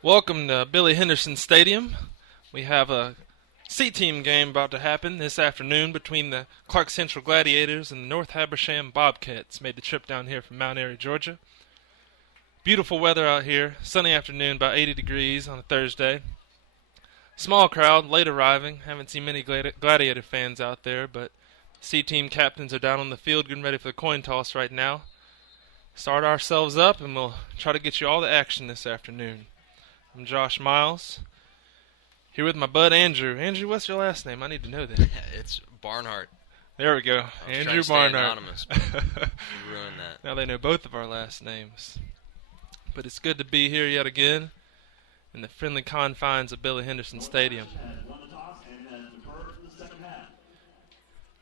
Welcome to Billy Henderson Stadium. We have a C-team game about to happen this afternoon between the Clarke Central Gladiators and the North Habersham Bobcats. Made the trip down here from Mount Airy, Georgia. Beautiful weather out here. Sunny afternoon, about 80 degrees on a Thursday. Small crowd, late arriving. Haven't seen many Gladiator fans out there, but C-team captains are down on the field getting ready for the coin toss right now. Start ourselves up and we'll try to get you all the action this afternoon. I'm Josh Miles, here with my bud Andrew. Andrew, what's your last name? I need to know that. It's Barnhart. There we go. Andrew Barnhart. Anonymous, but you ruined that. Now they know both of our last names. But it's good to be here yet again in the friendly confines of Billy Henderson Stadium.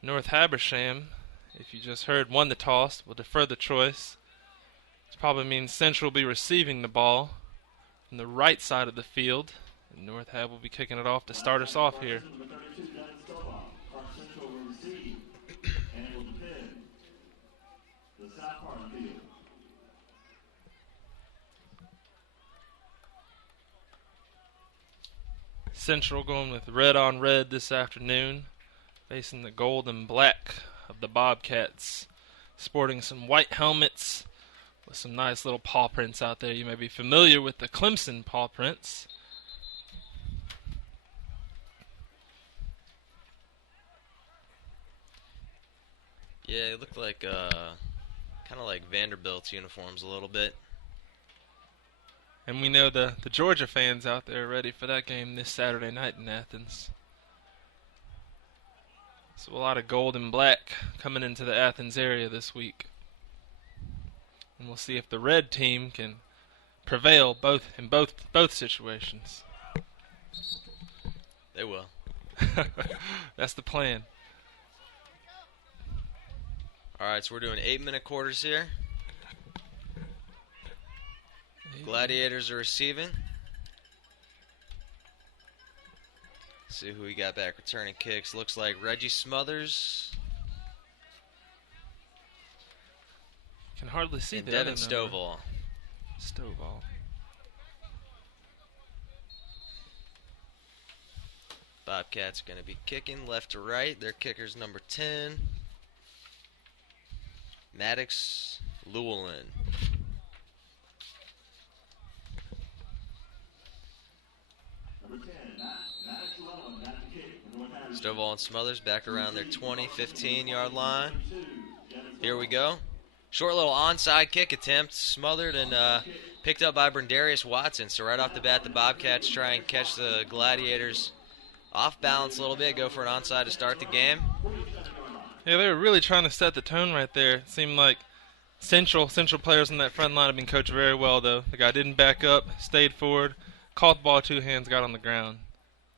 North Habersham, if you just heard, won the toss, will defer the choice. This probably means Central will be receiving the ball from the right side of the field. And North Hab will be kicking it off to start us off here. Central going with red on red this afternoon, facing the gold and black of the Bobcats, sporting some white helmets with some nice little paw prints out there. You may be familiar with the Clemson paw prints. Yeah, it looked like kind of like Vanderbilt's uniforms a little bit. And we know the Georgia fans out there are ready for that game this Saturday night in Athens. So a lot of gold and black coming into the Athens area this week. And we'll see if the red team can prevail in both situations. They will. That's the plan. All right, so we're doing 8-minute quarters here. Gladiators are receiving. See who we got back returning kicks. Looks like Reggie Smothers. Can hardly see and the Devin other number. Stovall. Stovall. Bobcats are going to be kicking left to right. Their kicker's number 10. Maddox Llewellyn. Stovall and Smothers back around their 20, 15-yard line. Here we go. Short little onside kick attempt, smothered and picked up by Brendarius Watson. So right off the bat, the Bobcats try and catch the Gladiators off balance a little bit, go for an onside to start the game. Yeah, they were really trying to set the tone right there. It seemed like Central players in that front line have been coached very well, though. The guy didn't back up, stayed forward, caught the ball 2 hands, got on the ground.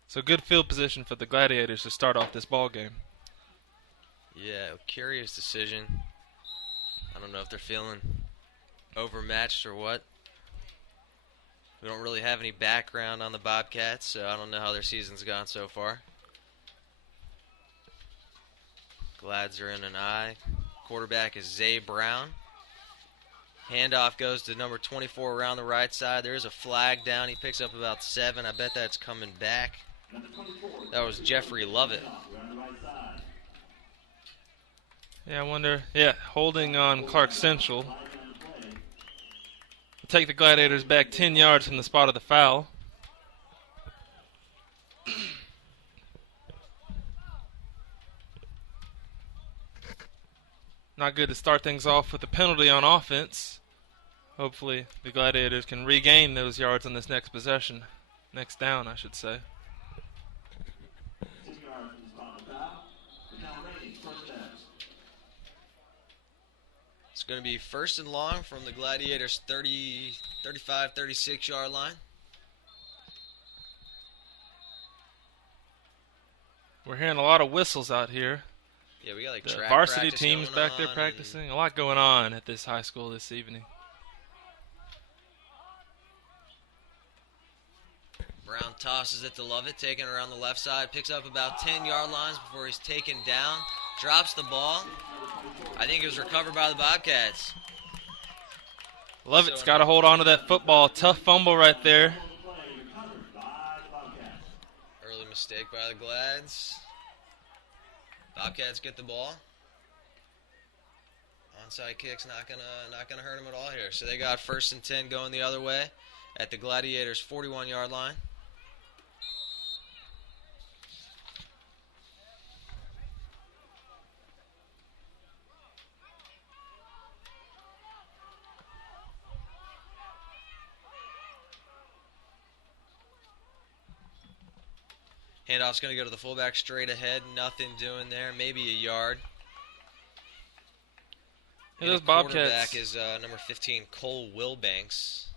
So good field position for the Gladiators to start off this ball game. Yeah, curious decision. I don't know if they're feeling overmatched or what. We don't really have any background on the Bobcats, so I don't know how their season's gone so far. Glads are in an eye. Quarterback is Zay Brown. Handoff goes to number 24 around the right side. There's a flag down. He picks up about 7. I bet that's coming back. That was Jeffrey Lovett. Yeah, I wonder. Yeah, holding on Clarke Central. We'll take the Gladiators back 10 yards from the spot of the foul. Not good to start things off with a penalty on offense. Hopefully the Gladiators can regain those yards on this next possession. Next down, I should say. It's going to be first and long from the Gladiators' 35, 36-yard line. We're hearing a lot of whistles out here. Yeah, we got like The track varsity practice teams going back there on, practicing. A lot going on at this high school this evening. Brown tosses it to Lovett, taking it around the left side, picks up about 10-yard lines before he's taken down, drops the ball. I think it was recovered by the Bobcats. Lovett's got to hold on to that football. Tough fumble right there. Early mistake by the Glads. Bobcats get the ball. Onside kick's not gonna hurt them at all here. So they got 1st and 10 going the other way at the Gladiators' 41-yard line. Handoff's going to go to the fullback straight ahead. Nothing doing there. Maybe a yard. And those Bobcats is number 15, Cole Wilbanks.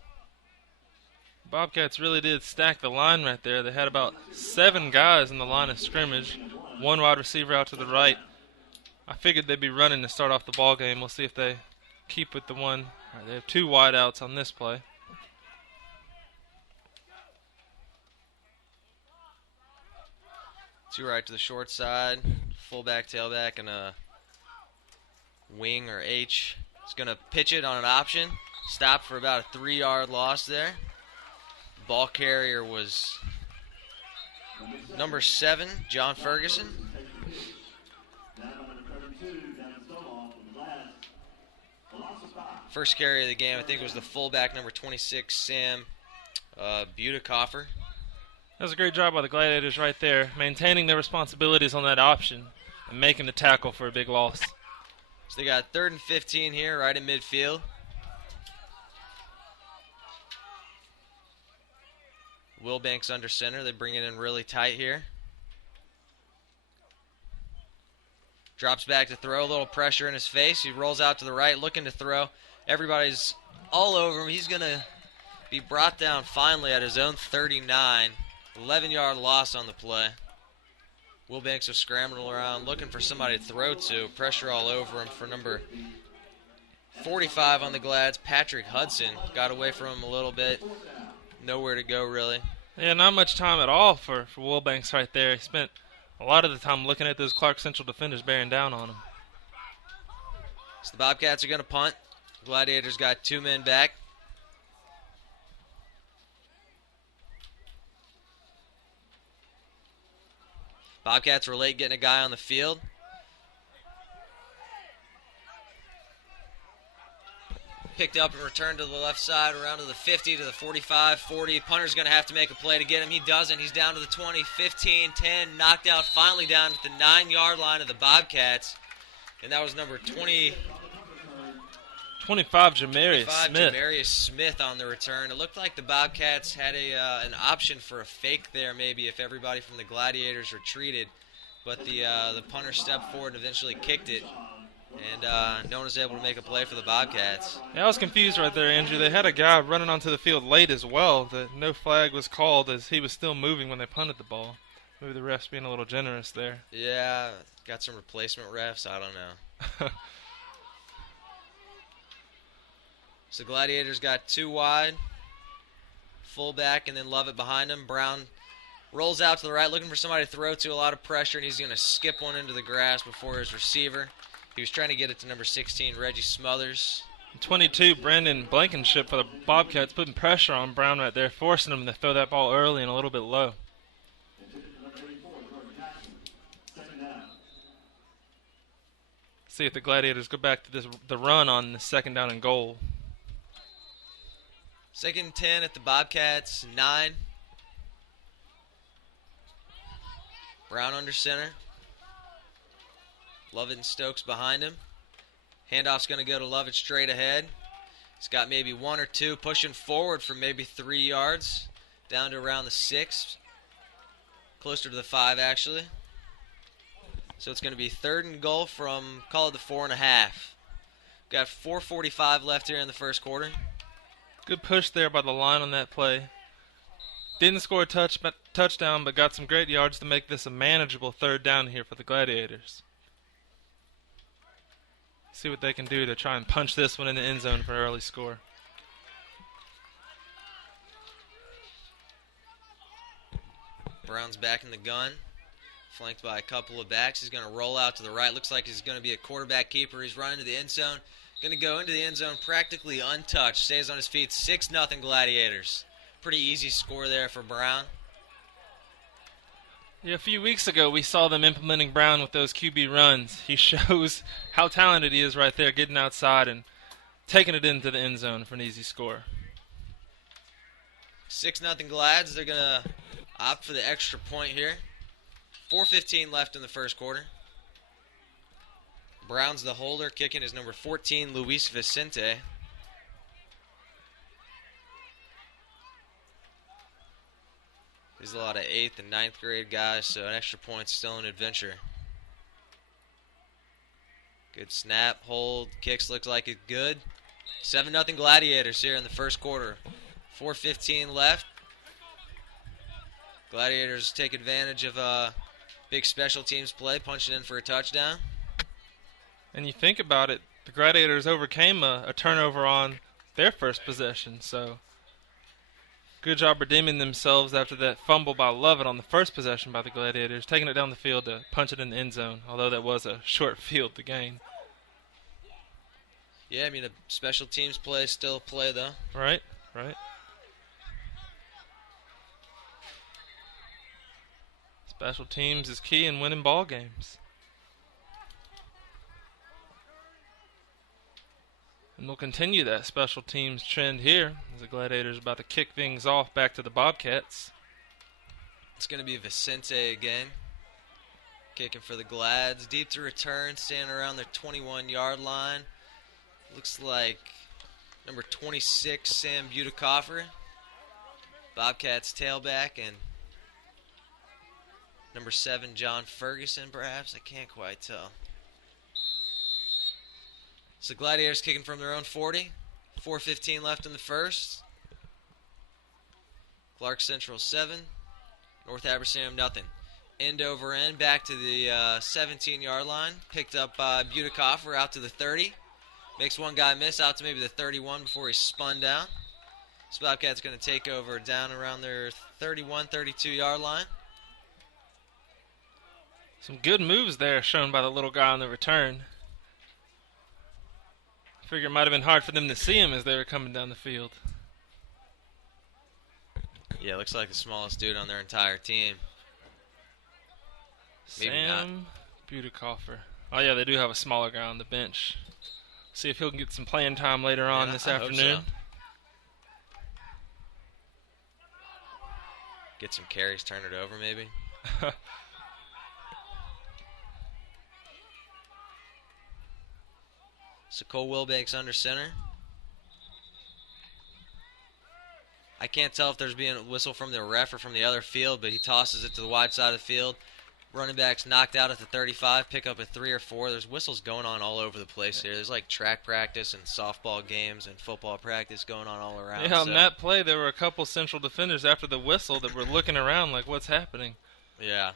Bobcats really did stack the line right there. They had about 7 guys in the line of scrimmage. 1 wide receiver out to the right. I figured they'd be running to start off the ball game. We'll see if they keep with the one. All right, they have 2 wide outs on this play. Two right to the short side. Fullback, tailback, and a wing or H. He's going to pitch it on an option. Stop for about a 3-yard loss there. Ball carrier was number 7, John Ferguson. First carry of the game, I think it was the fullback, number 26, Sam Butekoffer. That was a great job by the Gladiators right there, maintaining their responsibilities on that option and making the tackle for a big loss. So they got 3rd and 15 here, right in midfield. Wilbanks under center. They bring it in really tight here. Drops back to throw. A little pressure in his face. He rolls out to the right, looking to throw. Everybody's all over him. He's going to be brought down finally at his own 39. 11-yard loss on the play. Wilbanks was scrambling around, looking for somebody to throw to. Pressure all over him for number 45 on the Glads. Patrick Hudson got away from him a little bit. Nowhere to go, really. Yeah, not much time at all for Wilbanks right there. He spent a lot of the time looking at those Clarke Central defenders bearing down on him. So the Bobcats are going to punt. Gladiators got 2 men back. Bobcats were late getting a guy on the field. Picked up and returned to the left side, around to the 50, to the 45, 40. Punter's going to have to make a play to get him. He doesn't. He's down to the 20, 15, 10. Knocked out finally down at the 9-yard line of the Bobcats. And that was number 25, 25, Jamarius Smith. Jamarius Smith on the return. It looked like the Bobcats had an option for a fake there, maybe, if everybody from the Gladiators retreated. But the punter stepped forward and eventually kicked it. And no one was able to make a play for the Bobcats. Yeah, I was confused right there, Andrew. They had a guy running onto the field late as well. No flag was called as he was still moving when they punted the ball. Maybe the refs being a little generous there. Yeah, got some replacement refs. I don't know. So Gladiators got 2 wide. Fullback and then Lovett behind him. Brown rolls out to the right looking for somebody to throw to. A lot of pressure, and he's going to skip one into the grass before his receiver. He was trying to get it to number 16, Reggie Smothers. 22, Brandon Blankenship for the Bobcats, putting pressure on Brown right there, forcing him to throw that ball early and a little bit low. See if the Gladiators go back to the run on the 2nd down and goal. 2nd and 10 at the Bobcats, 9. Brown under center. Lovett and Stokes behind him. Handoff's going to go to Lovett straight ahead. He's got maybe 1 or 2, pushing forward for maybe 3 yards. Down to around the 6. Closer to the 5, actually. So it's going to be 3rd and goal from, call it the 4.5. Got 4:45 left here in the first quarter. Good push there by the line on that play. Didn't score a touchdown, but got some great yards to make this a manageable 3rd down here for the Gladiators. See what they can do to try and punch this one in the end zone for an early score. Brown's back in the gun, flanked by a couple of backs. He's going to roll out to the right. Looks like he's going to be a quarterback keeper. He's running to the end zone. Going to go into the end zone practically untouched. Stays on his feet. 6-0 Gladiators. Pretty easy score there for Brown. Yeah, a few weeks ago we saw them implementing Brown with those QB runs. He shows how talented he is right there, getting outside and taking it into the end zone for an easy score. 6-0 Glads. They're going to opt for the extra point here. 4:15 left in the first quarter. Brown's the holder. Kicking is number 14, Luis Vicente. There's a lot of 8th and 9th grade guys, so an extra point's still an adventure. Good snap, hold, kicks looks like it's good. 7-0 Gladiators here in the first quarter. 4:15 left. Gladiators take advantage of a big special teams play, punching in for a touchdown. And you think about it, the Gladiators overcame a turnover on their first possession, so good job redeeming themselves after that fumble by Lovett on the first possession by the Gladiators, taking it down the field to punch it in the end zone, although that was a short field to gain. Yeah, I mean, a special teams play still play, though. Right. Special teams is key in winning ball games. And we'll continue that special teams trend here as the Gladiators are about to kick things off back to the Bobcats. It's going to be Vicente again. Kicking for the Glads. Deep to return, standing around their 21-yard line. Looks like number 26, Sam Butekoffer. Bobcats tailback, and number 7, John Ferguson, perhaps. I can't quite tell. So Gladiators kicking from their own 40. 4:15 left in the first. Clarke Central 7. North Habersham nothing. End over end, back to the 17-yard line. Picked up by Butekoffer out to the 30. Makes one guy miss out to maybe the 31 before he's spun down. So Bobcats going to take over down around their 31, 32-yard line. Some good moves there shown by the little guy on the return. I figure it might have been hard for them to see him as they were coming down the field. Yeah, looks like the smallest dude on their entire team. Maybe Sam Butekoffer. Oh, yeah, they do have a smaller guy on the bench. See if he'll get some playing time later on this afternoon. So. Get some carries, turn it over maybe. So Cole Wilbanks under center. I can't tell if there's being a whistle from the ref or from the other field, but he tosses it to the wide side of the field. Running backs knocked out at the 35, pick up at 3 or 4. There's whistles going on all over the place here. There's like track practice and softball games and football practice going on all around. Yeah, on that play, there were a couple central defenders after the whistle that were looking around like, what's happening? Yeah.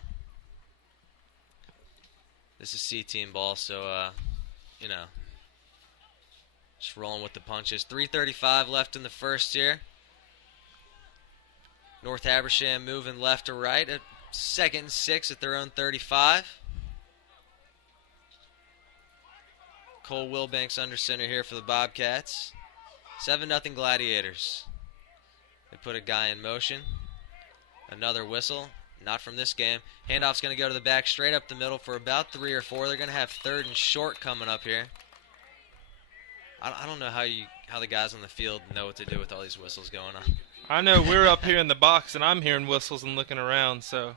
This is C-team ball, so, just rolling with the punches. 3:35 left in the first here. North Habersham moving left to right at 2nd and 6 at their own 35. Cole Wilbanks under center here for the Bobcats. 7-0 Gladiators. They put a guy in motion. Another whistle. Not from this game. Handoff's going to go to the back straight up the middle for about 3 or 4. They're going to have 3rd and short coming up here. I don't know how the guys on the field know what to do with all these whistles going on. I know we're up here in the box, and I'm hearing whistles and looking around, so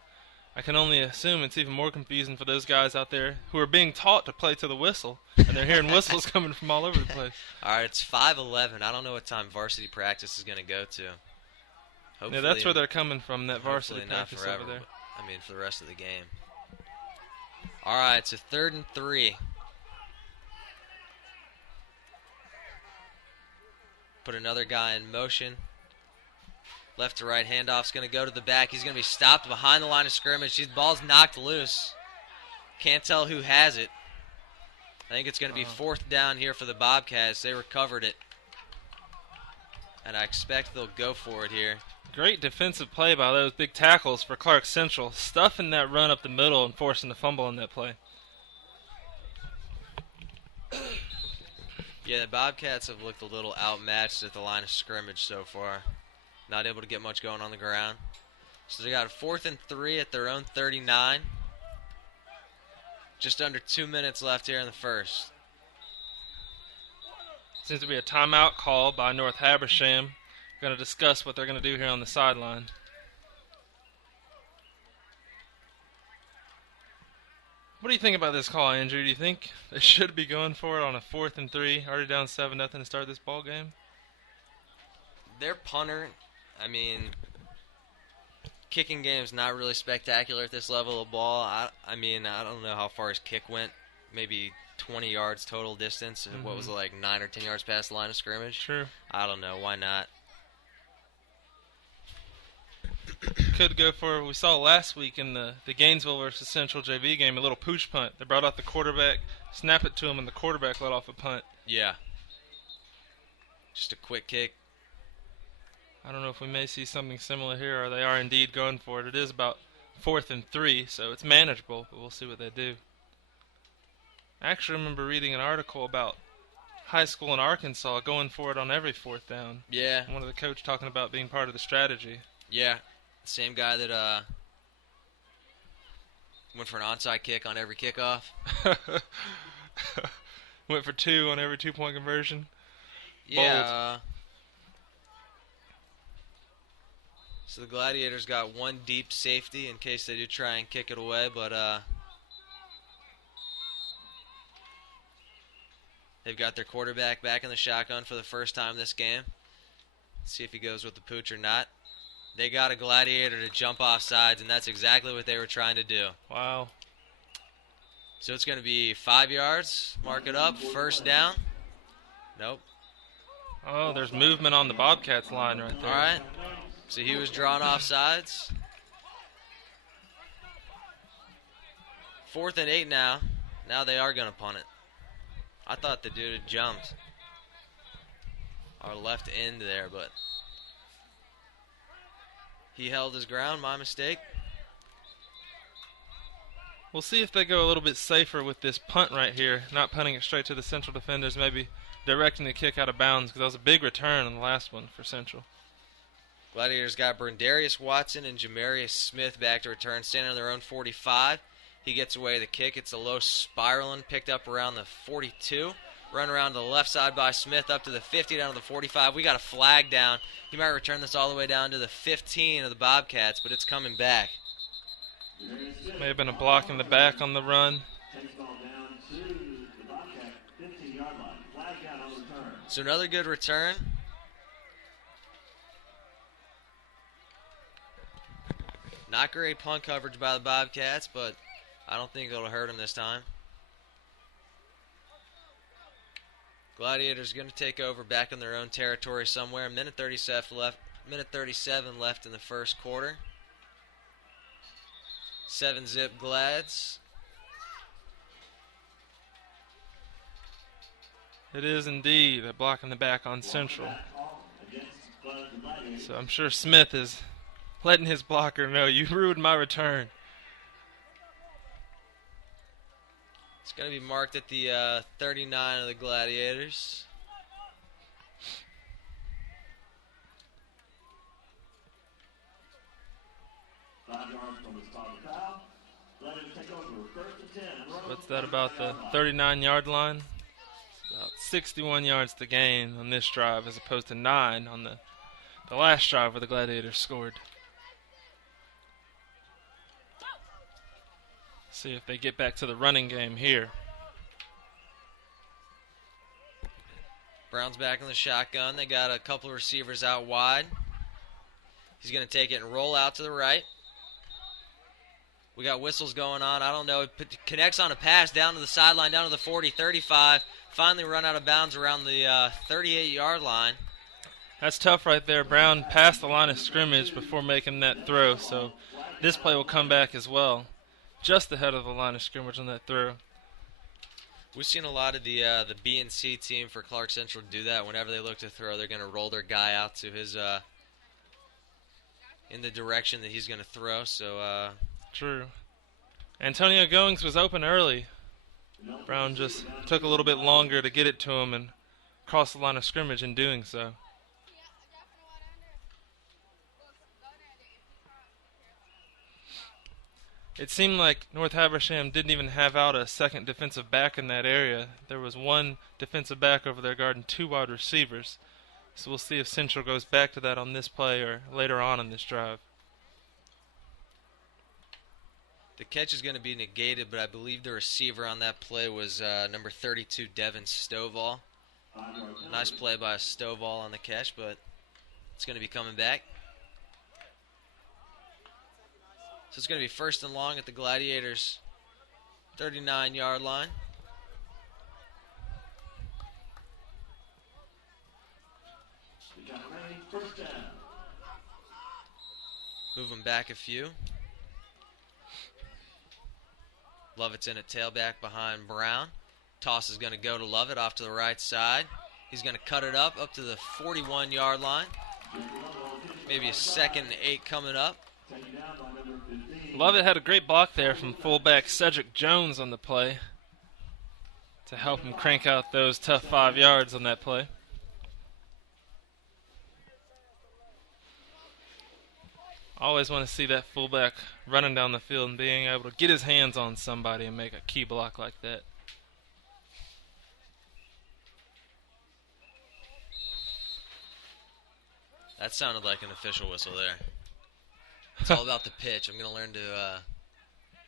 I can only assume it's even more confusing for those guys out there who are being taught to play to the whistle, and they're hearing whistles coming from all over the place. All right, it's 5:11. I don't know what time varsity practice is going to go to. Hopefully, yeah, that's where they're coming from, that varsity not practice forever, over there. I mean, for the rest of the game. All right, so 3rd and 3. Put another guy in motion. Left to right handoff's going to go to the back. He's going to be stopped behind the line of scrimmage. The ball's knocked loose. Can't tell who has it. I think it's going to be fourth down here for the Bobcats. They recovered it. And I expect they'll go for it here. Great defensive play by those big tackles for Clarke Central, stuffing that run up the middle and forcing the fumble on that play. Yeah, the Bobcats have looked a little outmatched at the line of scrimmage so far. Not able to get much going on the ground. So they got a 4th and 3 at their own 39. Just under 2 minutes left here in the first. Seems to be a timeout call by North Habersham. Going to discuss what they're going to do here on the sideline. What do you think about this call, Andrew? Do you think they should be going for it on a 4th and 3, already down 7-0 to start this ball game? Their punter, I mean, kicking game's not really spectacular at this level of ball. I don't know how far his kick went. Maybe 20 yards total distance. And what was it, like 9 or 10 yards past the line of scrimmage? Sure. I don't know. Why not? Could go for, we saw last week in the Gainesville versus Central JV game, a little pooch punt. They brought out the quarterback, snap it to him, and the quarterback let off a punt. Yeah. Just a quick kick. I don't know if we may see something similar here, or they are indeed going for it. It is about 4th and 3, so it's manageable, but we'll see what they do. I actually remember reading an article about high school in Arkansas going for it on every 4th down. Yeah. One of the coach talking about being part of the strategy. Yeah. Same guy that went for an onside kick on every kickoff. Went for 2 on every 2-point conversion. Yeah. So the Gladiators got one deep safety in case they do try and kick it away, but they've got their quarterback back in the shotgun for the first time this game. Let's see if he goes with the pooch or not. They got a Gladiator to jump off sides, and that's exactly what they were trying to do. Wow. So it's going to be 5 yards. Mark it up. First down. Nope. Oh, there's movement on the Bobcats line right there. All right. So he was drawn off sides. 4th and 8 now. Now they are going to punt it. I thought the dude had jumped our left end there, but he held his ground. My mistake. We'll see if they go a little bit safer with this punt right here, not punting it straight to the Central defenders, maybe directing the kick out of bounds, because that was a big return on the last one for Central. Gladiators got Brendarius Watson and Jamarius Smith back to return, standing on their own 45. He gets away the kick. It's a low spiraling, picked up around the 42. Run around to the left side by Smith up to the 50, down to the 45. We got a flag down. He might return this all the way down to the 15 of the Bobcats, but it's coming back. May have been a block in the back on the run. So another good return. Not great punt coverage by the Bobcats, but I don't think it'll hurt them this time. Gladiators going to take over back in their own territory somewhere. Minute 37 left in the first quarter. 7-zip Glads. It is indeed a block in the back on Central. So I'm sure Smith is letting his blocker know, you ruined my return. It's going to be marked at the 39 of the Gladiators. What's that, about the 39-yard line? About 61 yards to gain on this drive as opposed to 9 on the last drive where the Gladiators scored. See if they get back to the running game here. Brown's back in the shotgun. They got a couple of receivers out wide. He's going to take it and roll out to the right. We got whistles going on. I don't know. It connects on a pass down to the sideline, down to the 40, 35. Finally run out of bounds around the 38-yard line. That's tough right there. Brown passed the line of scrimmage before making that throw, so this play will come back as well. Just ahead of the line of scrimmage on that throw. We've seen a lot of the B and C team for Clarke Central do that. Whenever they look to throw, they're going to roll their guy out to his in the direction that he's going to throw. So True. Antonio Goings was open early. Brown just took a little bit longer to get it to him and cross the line of scrimmage in doing so. It seemed like North Habersham didn't even have out a second defensive back in that area. There was one defensive back over there guarding 2 wide receivers. So we'll see if Central goes back to that on this play or later on in this drive. the catch is going to be negated, but I believe the receiver on that play was number 32, Devin Stovall. Nice play by Stovall on the catch, but it's going to be coming back. So it's going to be first and long at the Gladiators' 39-yard line. Moving back a few. Lovett's in at tailback behind Brown. Toss is going to go to Lovett off to the right side. He's going to cut it up to the 41-yard line. Maybe a 2nd and 8 coming up. Lovett had a great block there from fullback Cedric Jones on the play to help him crank out those tough 5 yards on that play. Always want to see that fullback running down the field and being able to get his hands on somebody and make a key block like that. That sounded like an official whistle there. It's all about the pitch. I'm going to learn to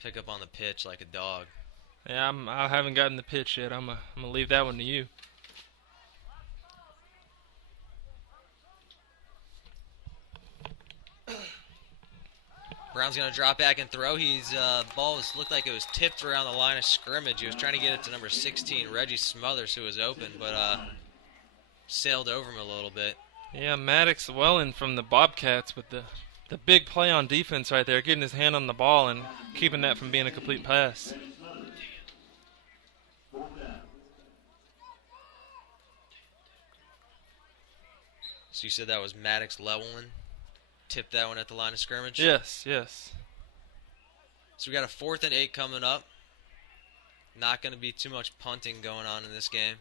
pick up on the pitch like a dog. Yeah, I haven't gotten the pitch yet. I'm gonna leave that one to you. Brown's going to drop back and throw. Ball looked like it was tipped around the line of scrimmage. He was trying to get it to number 16, Reggie Smothers, who was open, but sailed over him a little bit. Yeah, Maddox Wellen from the Bobcats with the big play on defense right there, getting his hand on the ball and keeping that from being a complete pass. So you said that was Maddox Llewellyn? Tipped that one at the line of scrimmage? Yes. So we got a 4th and 8 coming up. Not going to be too much punting going on in this game.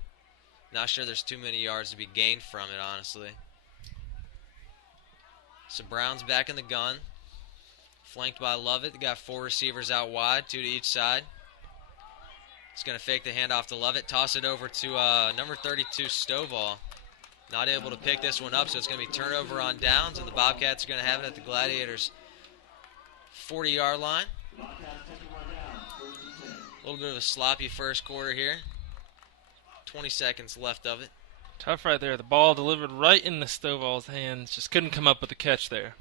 Not sure there's too many yards to be gained from it, honestly. So Brown's back in the gun. Flanked by Lovett. They got 4 receivers out wide, 2 to each side. He's going to fake the handoff to Lovett. Toss it over to number 32, Stovall. Not able to pick this one up, so it's going to be turnover on downs, and the Bobcats are going to have it at the Gladiators' 40-yard line. A little bit of a sloppy first quarter here. 20 seconds left of it. Tough right there. The ball delivered right into Stovall's hands. Just couldn't come up with the catch there.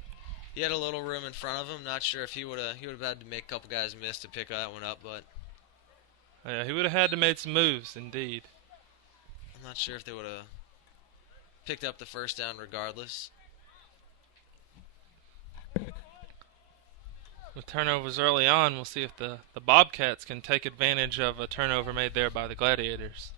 He had a little room in front of him. Not sure if he would have had to make a couple guys miss to pick that one up, but Yeah, he would have had to made some moves, indeed. I'm not sure if they would have picked up the first down regardless. With turnovers early on, we'll see if the Bobcats can take advantage of a turnover made there by the Gladiators.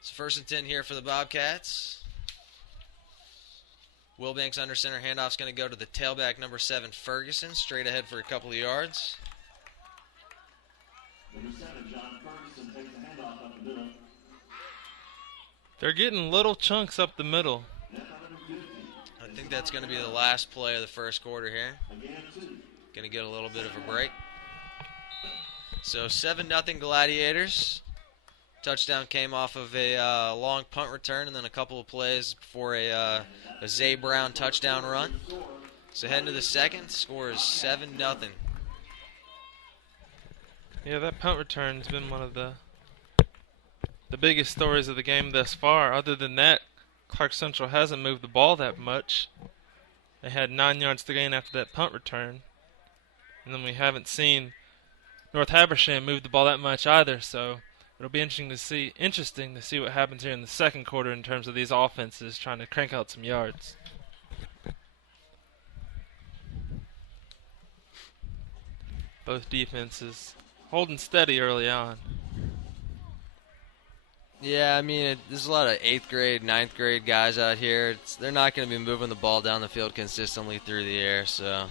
It's 1st and 10 here for the Bobcats. Wilbanks under center. Handoff's going to go to the tailback, number 7, Ferguson. Straight ahead for a couple of yards. Number 7, John Ferguson, takes the handoff up the middle. They're getting little chunks up the middle. I think that's going to be the last play of the first quarter here. Going to get a little bit of a break. So 7-0 Gladiators. Touchdown came off of a long punt return and then a couple of plays before a Zay Brown touchdown run. So heading to the second, score is 7-0. Yeah, that punt return's been one of the biggest stories of the game thus far. Other than that, Clarke Central hasn't moved the ball that much. They had 9 yards to gain after that punt return. And then we haven't seen North Habersham move the ball that much either, so it'll be interesting to see what happens here in the second quarter in terms of these offenses trying to crank out some yards. Both defenses holding steady early on. Yeah, I mean, there's a lot of 8th grade, 9th grade guys out here. They're not going to be moving the ball down the field consistently through the air, so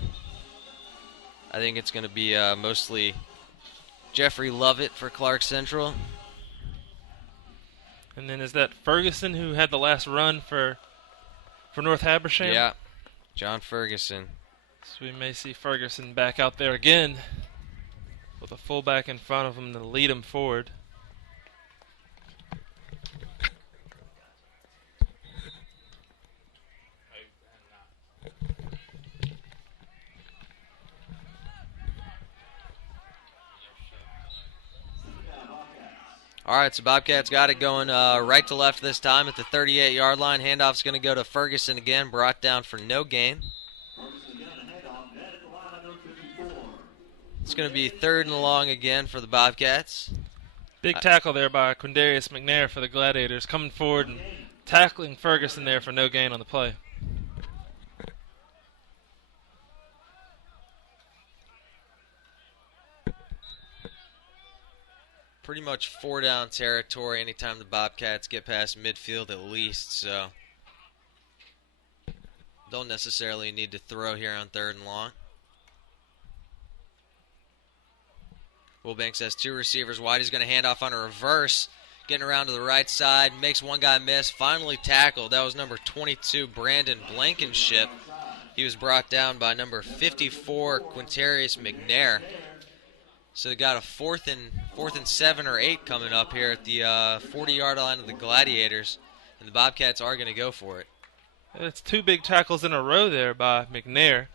I think it's going to be mostly Jeffrey Lovett for Clarke Central. And then is that Ferguson who had the last run for North Habersham? Yeah, John Ferguson. So we may see Ferguson back out there again with a fullback in front of him to lead him forward. All right, so Bobcats got it going right to left this time at the 38-yard line. Handoff's going to go to Ferguson again, brought down for no gain. It's going to be 3rd and long again for the Bobcats. Big tackle there by Quindarius McNair for the Gladiators, coming forward and tackling Ferguson there for no gain on the play. Pretty much 4-down territory anytime the Bobcats get past midfield at least, so don't necessarily need to throw here on 3rd and long. Wilbanks has 2 receivers wide. He's going to hand off on a reverse, getting around to the right side, makes one guy miss, finally tackled. That was number 22, Brandon Blankenship. He was brought down by number 54, Quintarius McNair. So they got a 4th and 7 or 8 coming up here at the 40-yard line of the Gladiators, and the Bobcats are going to go for it. It's 2 big tackles in a row there by McNair.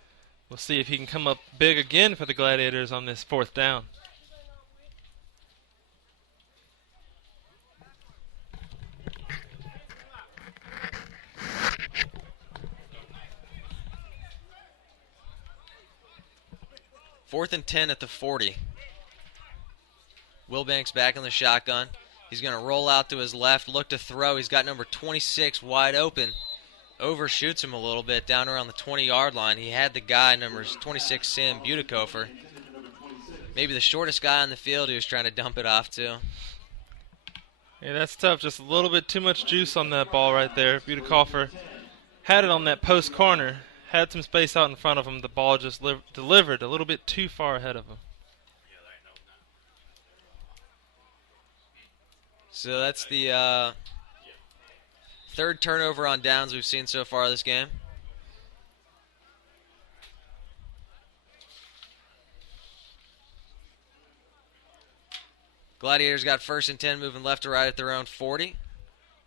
We'll see if he can come up big again for the Gladiators on this 4th down. Fourth and 10 at the 40. Wilbanks back in the shotgun. He's going to roll out to his left, look to throw. He's got number 26 wide open. Overshoots him a little bit down around the 20-yard line. He had the guy, numbers 26, Sam Butikofer. Maybe the shortest guy on the field he was trying to dump it off to. Yeah, that's tough. Just a little bit too much juice on that ball right there. Butikofer had it on that post corner. Had some space out in front of him. The ball just delivered a little bit too far ahead of him. So that's the 3rd turnover on downs we've seen so far this game. Gladiators got 1st and 10, moving left to right at their own 40.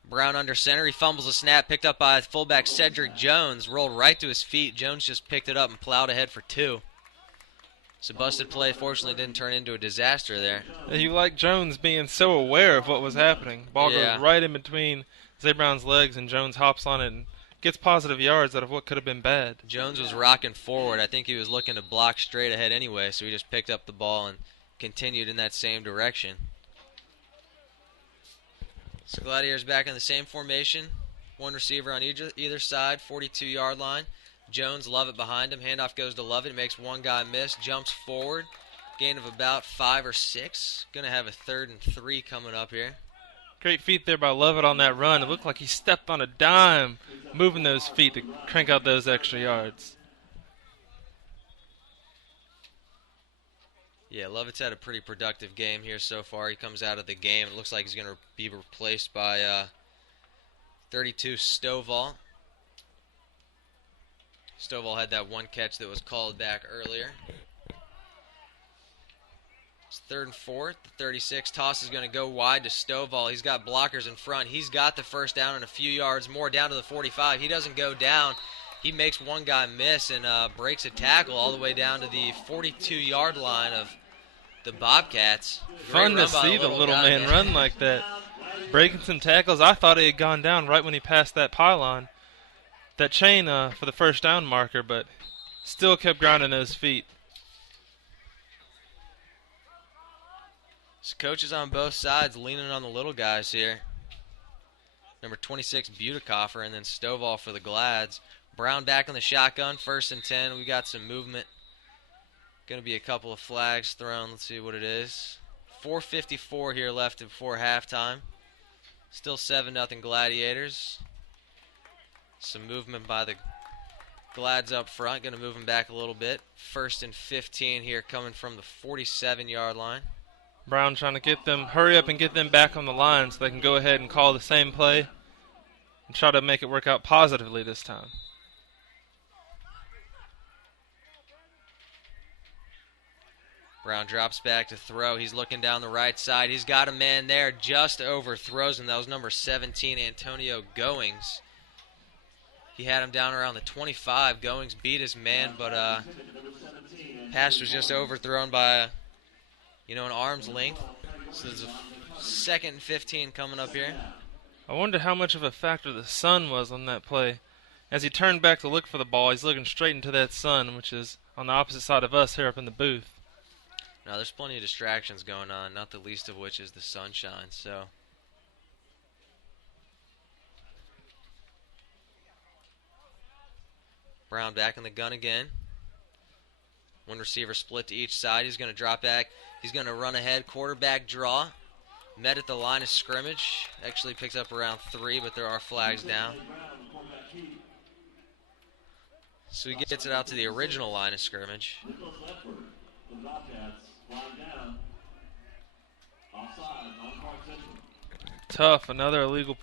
Brown under center. He fumbles a snap, picked up by fullback Cedric Jones. Rolled right to his feet. Jones just picked it up and plowed ahead for 2. It's a busted play. Fortunately, didn't turn into a disaster there. You like Jones being so aware of what was happening. Ball goes right in between Zay Brown's legs, and Jones hops on it and gets positive yards out of what could have been bad. Jones was rocking forward. I think he was looking to block straight ahead anyway, so he just picked up the ball and continued in that same direction. So Gladiators back in the same formation. 1 receiver on either side, 42-yard line. Jones, Lovett behind him. Handoff goes to Lovett. Makes one guy miss. Jumps forward. Gain of about 5 or 6. Going to have a 3rd and 3 coming up here. Great feet there by Lovett on that run. It looked like he stepped on a dime, moving those feet to crank out those extra yards. Yeah, Lovett's had a pretty productive game here so far. He comes out of the game. It looks like he's going to be replaced by 32 Stovall. Stovall had that one catch that was called back earlier. It's 3rd and 4. The 36 toss is going to go wide to Stovall. He's got blockers in front. He's got the 1st down and a few yards more down to the 45. He doesn't go down. He makes one guy miss and breaks a tackle all the way down to the 42-yard line of the Bobcats. Fun to see the little man run like that. Breaking some tackles. I thought he had gone down right when he passed that pylon. That chain for the 1st down marker, but still kept grinding those feet. So coaches on both sides leaning on the little guys here. Number 26, Butikofer, and then Stovall for the Glads. Brown back in the shotgun, 1st and 10. We got some movement Going to be a couple of flags thrown. Let's see what it is. 4:54 here left before halftime. Still 7-0 Gladiators. Some movement by the Glads up front. Going to move them back a little bit. 1st and 15 here coming from the 47-yard line. Brown trying to get them, hurry up and get them back on the line so they can go ahead and call the same play and try to make it work out positively this time. Brown drops back to throw. He's looking down the right side. He's got a man there, just overthrows him. That was number 17, Antonio Goings. He had him down around the 25. Goings beat his man, but pass was just overthrown by, an arm's length. So there's a 2nd and 15 coming up here. I wonder how much of a factor the sun was on that play. As he turned back to look for the ball, he's looking straight into that sun, which is on the opposite side of us here up in the booth. Now, there's plenty of distractions going on, not the least of which is the sunshine. So, Brown back in the gun again. One receiver split to each side. He's going to drop back. He's going to run ahead. Quarterback draw. Met at the line of scrimmage. Actually picks up around 3, but there are flags down. So he gets it out to the original line of scrimmage. The Bobcats flag down. Offside on Clarke Central. Tough. Another illegal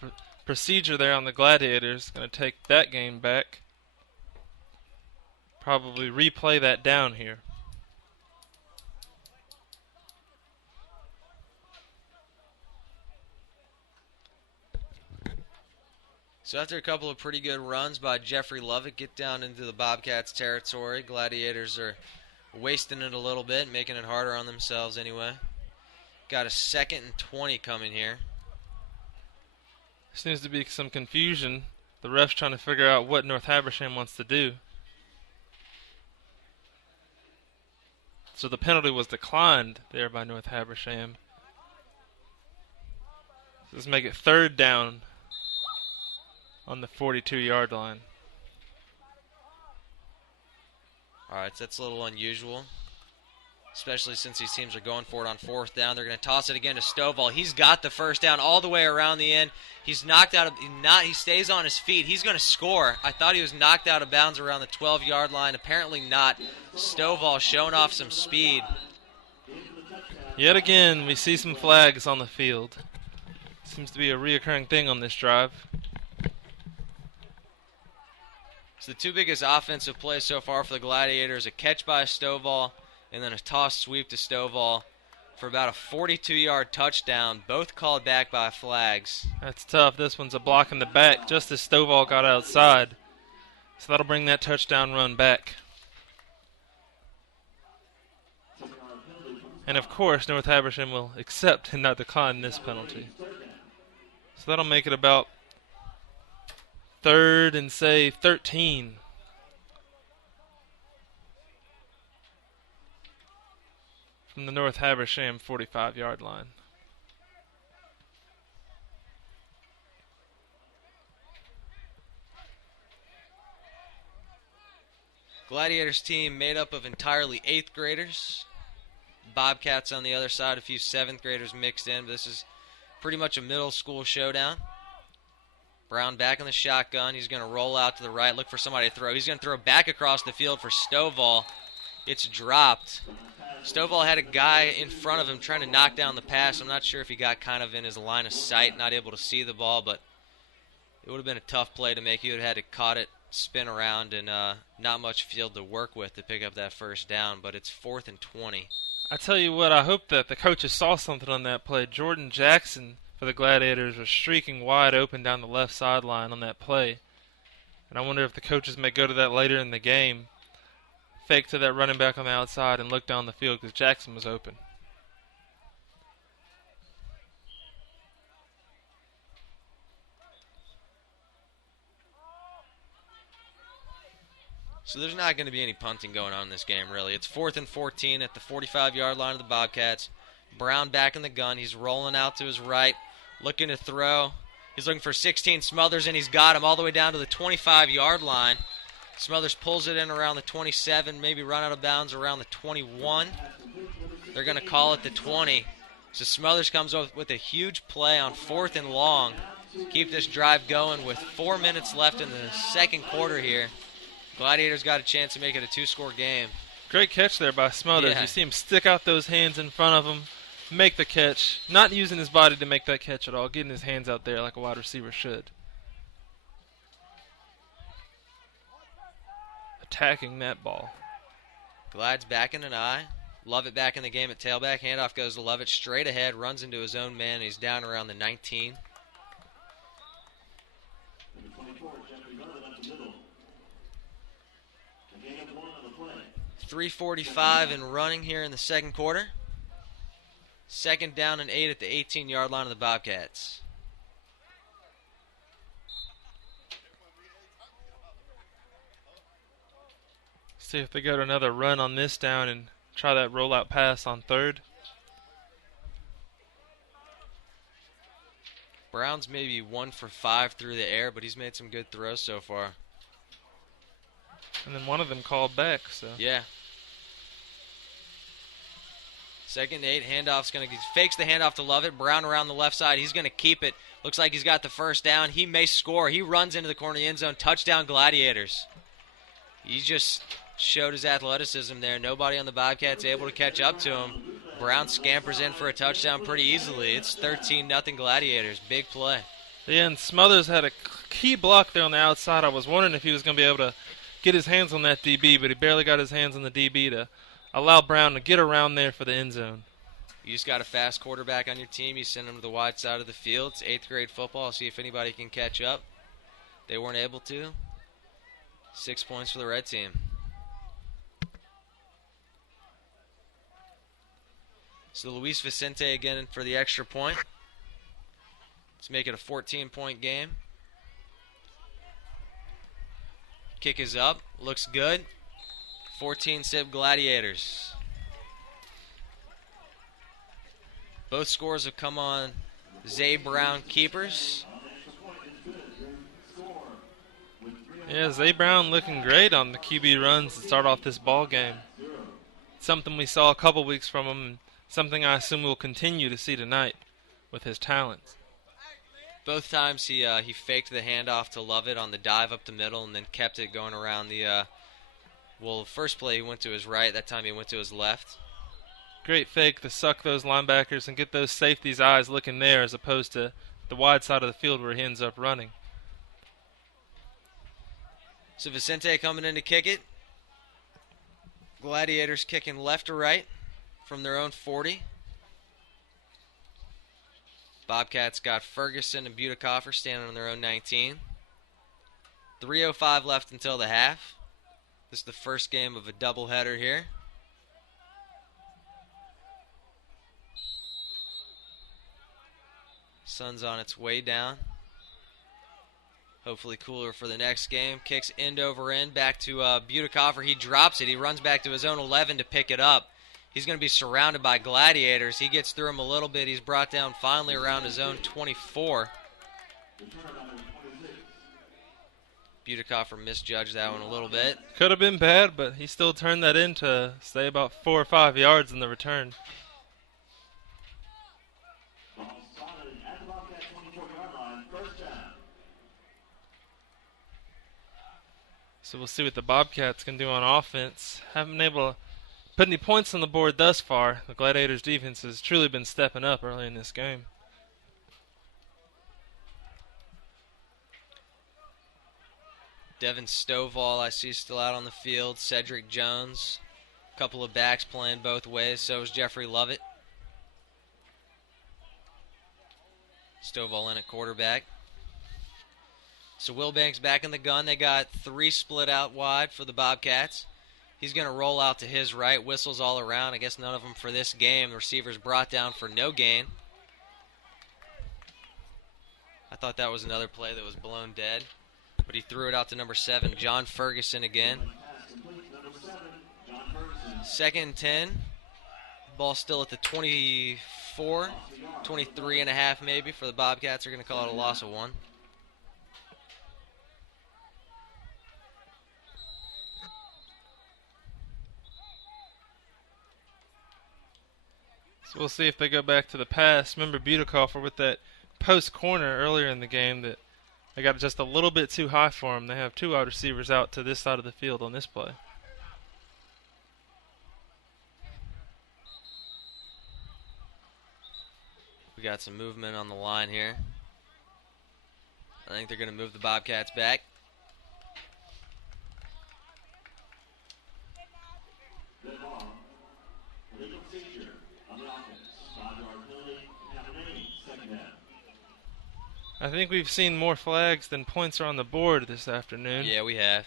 procedure there on the Gladiators. Going to take that game back. Probably replay that down here. So after a couple of pretty good runs by Jeffrey Lovett, get down into the Bobcats territory. Gladiators are wasting it a little bit, making it harder on themselves anyway. Got a 2nd and 20 coming here. Seems to be some confusion. The ref's trying to figure out what North Habersham wants to do. So the penalty was declined there by North Habersham. So let's make it 3rd down on the 42-yard line. All right, so that's a little unusual, especially since these teams are going for it on 4th down. They're going to toss it again to Stovall. He's got the 1st down all the way around the end. He's knocked out of he stays on his feet. He's going to score. I thought he was knocked out of bounds around the 12-yard line. Apparently not. Stovall showing off some speed. Yet again, we see some flags on the field. Seems to be a reoccurring thing on this drive. So the 2 biggest offensive plays so far for the Gladiators, a catch by Stovall and then a toss sweep to Stovall for about a 42-yard touchdown, both called back by flags. That's tough. This one's a block in the back just as Stovall got outside. So that'll bring that touchdown run back. And of course, North Habersham will accept and not decline this penalty. So that'll make it about 3rd and, say, 13. From the North Habersham 45-yard line. Gladiators team made up of entirely 8th graders. Bobcats on the other side, a few 7th graders mixed in, but this is pretty much a middle school showdown. Brown back in the shotgun. He's going to roll out to the right, look for somebody to throw. He's going to throw back across the field for Stovall. It's dropped. Stovall had a guy in front of him trying to knock down the pass. I'm not sure if he got kind of in his line of sight, not able to see the ball, but it would have been a tough play to make. He would have had to caught it, spin around, and not much field to work with to pick up that 1st down, but it's 4th and 20. I tell you what, I hope that the coaches saw something on that play. Jordan Jackson for the Gladiators was streaking wide open down the left sideline on that play. And I wonder if the coaches may go to that later in the game, fake to that running back on the outside and look down the field because Jackson was open. So there's not going to be any punting going on in this game, really. It's 4th and 14 at the 45-yard line of the Bobcats. Brown back in the gun. He's rolling out to his right, looking to throw. He's looking for 16, smothers, and he's got him all the way down to the 25-yard line. Smothers pulls it in around the 27, maybe run out of bounds around the 21. They're going to call it the 20. So Smothers comes up with a huge play on 4th and long. Keep this drive going with 4 minutes left in the second quarter here. Gladiators got a chance to make it a 2-score game. Great catch there by Smothers. Yeah. You see him stick out those hands in front of him, make the catch, not using his body to make that catch at all, getting his hands out there like a wide receiver should. Attacking that ball. Glad's back in an eye. Lovett back in the game at tailback. Handoff goes to Lovett straight ahead, runs into his own man. He's down around the 19. Number 24, Jeffrey Lovett up the middle. A gain of 1 on the play. 3:45 and running here in the second quarter. Second down and 8 at the 18-yard line of the Bobcats. See if they go to another run on this down and try that rollout pass on 3rd. Brown's maybe 1 for 5 through the air, but he's made some good throws so far. And then one of them called back. So Yeah. Second and 8, handoff's going to fakes the handoff to Lovett. Brown around the left side. He's going to keep it. Looks like he's got the first down. He may score. He runs into the corner of the end zone. Touchdown, Gladiators. He just showed his athleticism there. Nobody on the Bobcats able to catch up to him. Brown scampers in for a touchdown pretty easily. It's 13-0 Gladiators. Big play. yeah, and Smothers had a key block there on the outside. I was wondering if he was going to be able to get his hands on that DB, but he barely got his hands on the DB to allow Brown to get around there for the end zone. You just got a fast quarterback on your team. You send him to the wide side of the field. It's 8th grade football. See if anybody can catch up. They weren't able to. 6 points for the red team. So Luis Vicente again for the extra point. Let's make it a 14-point game. Kick is up. Looks good. 14-zip Gladiators. Both scores have come on Zay Brown keepers. Yeah, Zay Brown looking great on the QB runs to start off this ball game. Something we saw a couple weeks from him, something I assume we'll continue to see tonight with his talents. Both times he faked the handoff to Lovett on the dive up the middle and then kept it going around the first play he went to his right. That time he went to his left. Great fake to suck those linebackers and get those safeties' eyes looking there as opposed to the wide side of the field where he ends up running. So Vicente coming in to kick it. Gladiators kicking left to right from their own 40. Bobcats got Ferguson and Butikoffer standing on their own 19. 3:05 left until the half. This is the first game of a doubleheader here. Sun's on its way down. Hopefully cooler for the next game. Kicks end over end back to Butikoffer. He drops it. He runs back to his own 11 to pick it up. He's going to be surrounded by Gladiators. He gets through him a little bit. He's brought down finally around his own 24. Butikoffer misjudged that one a little bit. Could have been bad, but he still turned that in to stay about 4 or 5 yards in the return. So we'll see what the Bobcats can do on offense. Haven't been able to put any points on the board thus far. The Gladiators' defense has truly been stepping up early in this game. Devin Stovall, I see, still out on the field. Cedric Jones. A couple of backs playing both ways. So is Jeffrey Lovett. Stovall in at quarterback. So Wilbank's back in the gun. They got 3 split out wide for the Bobcats. He's going to roll out to his right. Whistles all around. I guess none of them for this game. The receiver's brought down for no gain. I thought that was another play that was blown dead. But he threw it out to number 7, John Ferguson again. 2nd and 10. Ball still at the 24, 23 and a half maybe for the Bobcats. They're going to call it a loss of 1. So we'll see if they go back to the pass. Remember Butekoffer with that post corner earlier in the game that they got just a little bit too high for him. They have two wide receivers out to this side of the field on this play. We got some movement on the line here. I think they're going to move the Bobcats back. Good ball. Legal seizure on the offense. 5-yard penalty. Half an inning. Second half. I think we've seen more flags than points are on the board this afternoon. Yeah, we have.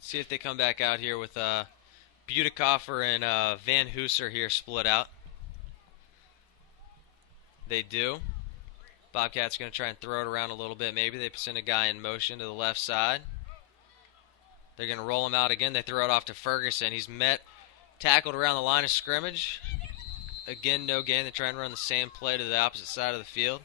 See if they come back out here with Butekoffer and Van Hooser here split out. They do. Bobcats going to try and throw it around a little bit. Maybe they send a guy in motion to the left side. They're going to roll him out again. They throw it off to Ferguson. He's tackled around the line of scrimmage. Again, no gain. They try and run the same play to the opposite side of the field.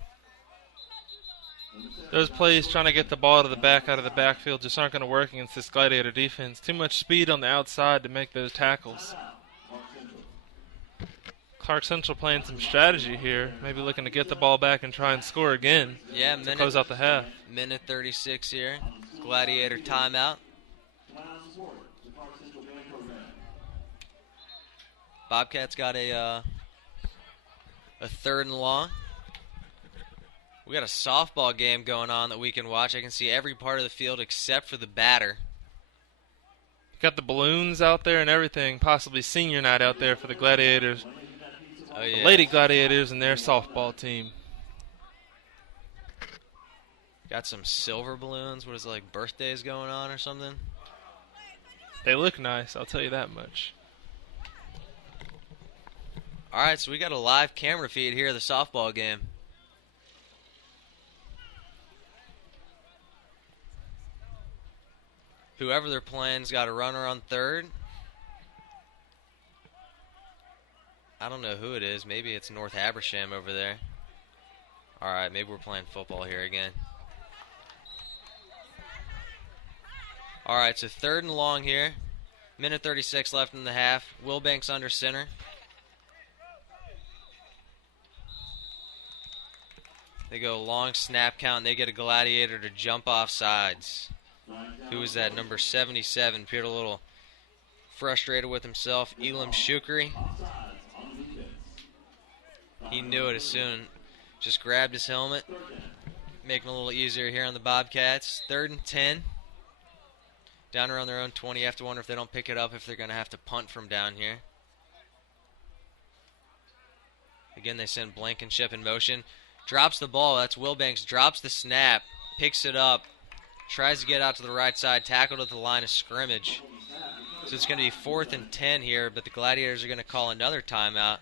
Those plays trying to get the ball out of the backfield just aren't going to work against this Gladiator defense. Too much speed on the outside to make those tackles. Clarke Central playing some strategy here, maybe looking to get the ball back and try and score again to close out the half. Minute 36 here. Gladiator timeout. Bobcats got a third and long. We got a softball game going on that we can watch. I can see every part of the field except for the batter. Got the balloons out there and everything, possibly senior night out there for the Gladiators. Oh, yeah. The Lady Gladiators and their softball team. Got some silver balloons. What is it, like birthdays going on or something? They look nice, I'll tell you that much. All right, so we got a live camera feed here of the softball game. Whoever they're playing's got a runner on third. I don't know who it is. Maybe it's North Habersham over there. All right, maybe we're playing football here again. All right, so third and long here. Minute 36 left in the half. Wilbanks under center. They go long snap count, and they get a Gladiator to jump off sides. Who was that? Number 77. Appeared a little frustrated with himself. Elam Shukri. He knew it as soon. Just grabbed his helmet. Making it a little easier here on the Bobcats. 3rd and 10. Down around their own 20. You have to wonder if they don't pick it up, if they're going to have to punt from down here. Again, they send Blankenship in motion. Drops the ball. That's Wilbanks. Drops the snap. Picks it up. Tries to get out to the right side. Tackled at the line of scrimmage. So it's going to be 4th and 10 here, but the Gladiators are going to call another timeout.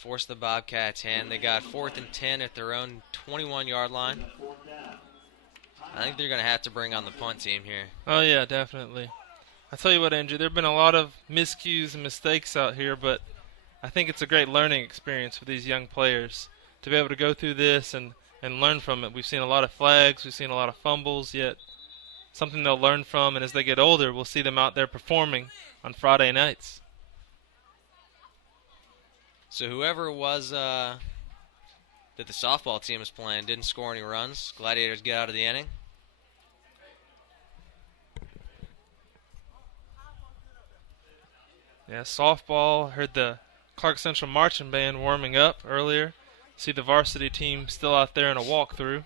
Force the Bobcats' hand. They got 4th and 10 at their own 21-yard line. I think they're going to have to bring on the punt team here. Oh, yeah, definitely. I tell you what, Andrew, there have been a lot of miscues and mistakes out here, but I think it's a great learning experience for these young players to be able to go through this and learn from it. We've seen a lot of flags, we've seen a lot of fumbles, yet something they'll learn from, and as they get older, we'll see them out there performing on Friday nights. So whoever it was that the softball team was playing didn't score any runs. Gladiators get out of the inning. Yeah, softball. Heard the Clarke Central Marching Band warming up earlier. See the varsity team still out there in a walkthrough.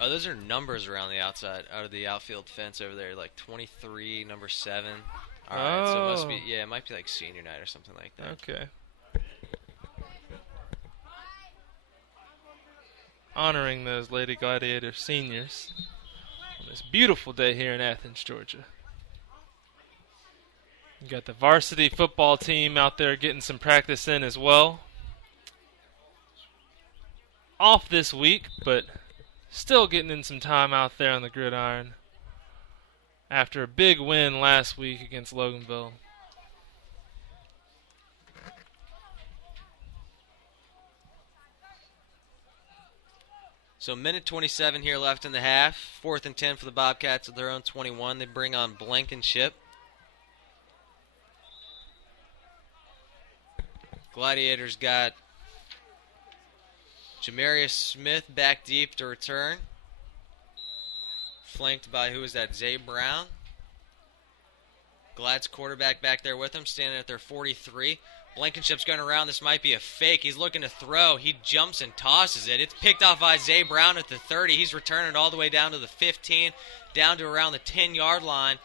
Oh, those are numbers around the outside, out of the outfield fence over there, like 23, number 7. All right, so it must be, yeah, it might be like senior night or something like that. Okay. Honoring those Lady Gladiator seniors on this beautiful day here in Athens, Georgia. You got the varsity football team out there getting some practice in as well. Off this week, but still getting in some time out there on the gridiron after a big win last week against Loganville. So minute 27 here left in the half. 4th and 10 for the Bobcats at their own 21. They bring on Blankenship. Gladiators got Jamarius Smith back deep to return. Flanked by, who is that, Zay Brown. Glad's quarterback back there with him, standing at their 43. Blankenship's going around. This might be a fake. He's looking to throw. He jumps and tosses it. It's picked off by Zay Brown at the 30. He's returning it all the way down to the 15, down to around the 10-yard line.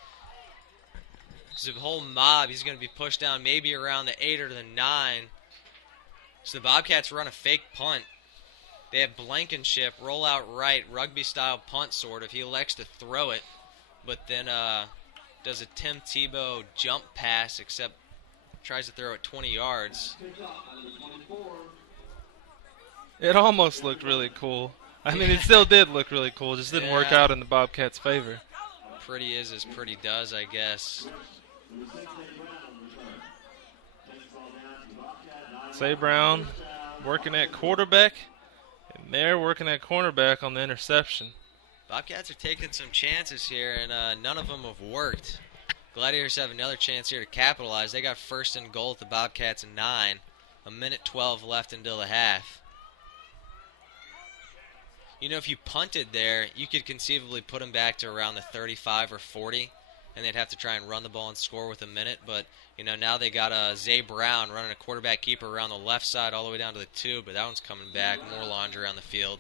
It's a whole mob. He's going to be pushed down maybe around the 8 or the 9. So the Bobcats run a fake punt. They have Blankenship roll out right, rugby-style punt sort of. He elects to throw it, but then does a Tim Tebow jump pass, except tries to throw it 20 yards. It almost looked really cool. I mean, it still did look really cool. Just didn't work out in the Bobcats' favor. Pretty is as pretty does, I guess. Zay Brown working at quarterback, and they're working at cornerback on the interception. Bobcats are taking some chances here, and none of them have worked. Gladiators have another chance here to capitalize. They got 1st and goal at the Bobcats in 9. A minute 12 left until the half. You know, if you punted there, you could conceivably put them back to around the 35 or 40, and they'd have to try and run the ball and score with a minute. But, you know, now they got Zay Brown running a quarterback keeper around the left side all the way down to the 2, but that one's coming back. More laundry on the field.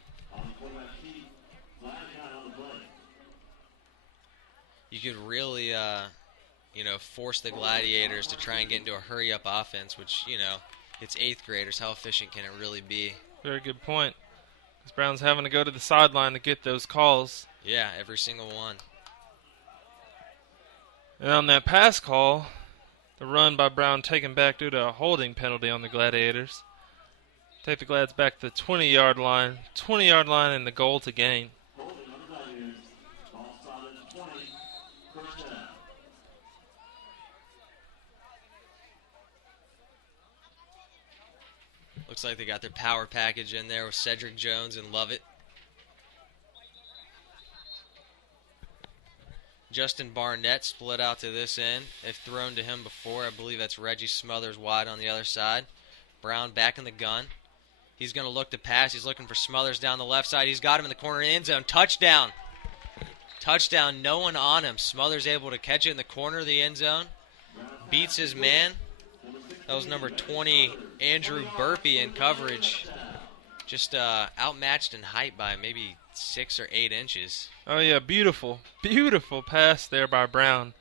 You could really, you know, force the Gladiators to try and get into a hurry-up offense, which, you know, it's 8th graders. How efficient can it really be? Very good point. Because Brown's having to go to the sideline to get those calls. Yeah, every single one. And on that pass call, the run by Brown taken back due to a holding penalty on the Gladiators. Take the Glads back to the 20-yard line. 20-yard line and the goal to gain. Looks like they got their power package in there with Cedric Jones and Lovett. Justin Barnett split out to this end. They've thrown to him before. I believe that's Reggie Smothers wide on the other side. Brown back in the gun. He's going to look to pass. He's looking for Smothers down the left side. He's got him in the corner of the end zone. Touchdown. Touchdown. No one on him. Smothers able to catch it in the corner of the end zone. Beats his man. That was number 20, Andrew Burpee, in coverage. Just outmatched in height by maybe 6 or 8 inches. Oh, yeah, beautiful. Beautiful pass there by Brown.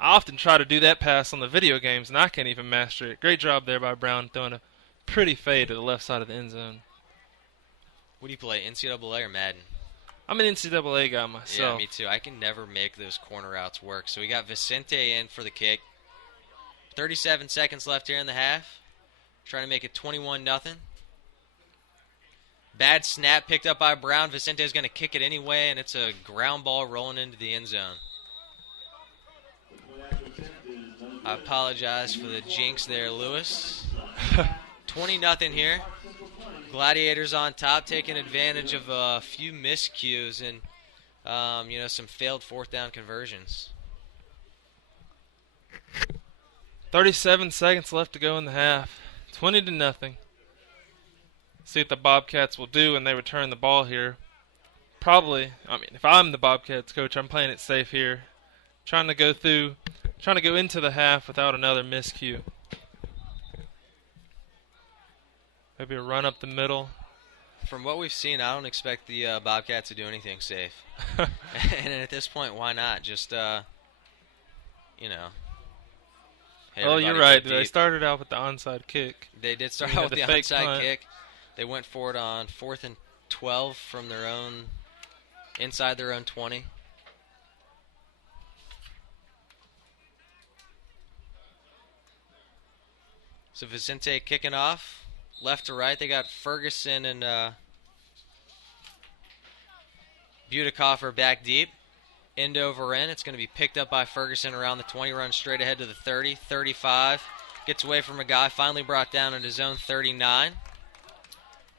I often try to do that pass on the video games, and I can't even master it. Great job there by Brown, throwing a pretty fade to the left side of the end zone. What do you play, NCAA or Madden? I'm an NCAA guy myself. Yeah, me too. I can never make those corner routes work. So we got Vicente in for the kick. 37 seconds left here in the half. Trying to make it 21-0. Bad snap picked up by Brown. Vicente's going to kick it anyway, and it's a ground ball rolling into the end zone. I apologize for the jinx there, Lewis. 20-0 here. Gladiators on top, taking advantage of a few miscues and, you know, some failed 4th down conversions. 37 seconds left to go in the half. 20-0. See what the Bobcats will do when they return the ball here. Probably, I mean, if I'm the Bobcats coach, I'm playing it safe here. Trying to go into the half without another miscue. Maybe a run up the middle. From what we've seen, I don't expect the Bobcats to do anything safe. And at this point, why not? Just, you know. Hey, oh, you're right. They started out with the onside kick. They did start out with the onside kick. They went for it on 4th and 12 from their own, inside their own 20. So Vicente kicking off, left to right. They got Ferguson and Butikoffer back deep. End over end. It's going to be picked up by Ferguson around the 20, runs straight ahead to the 30, 35. Gets away from a guy, finally brought down at his own 39.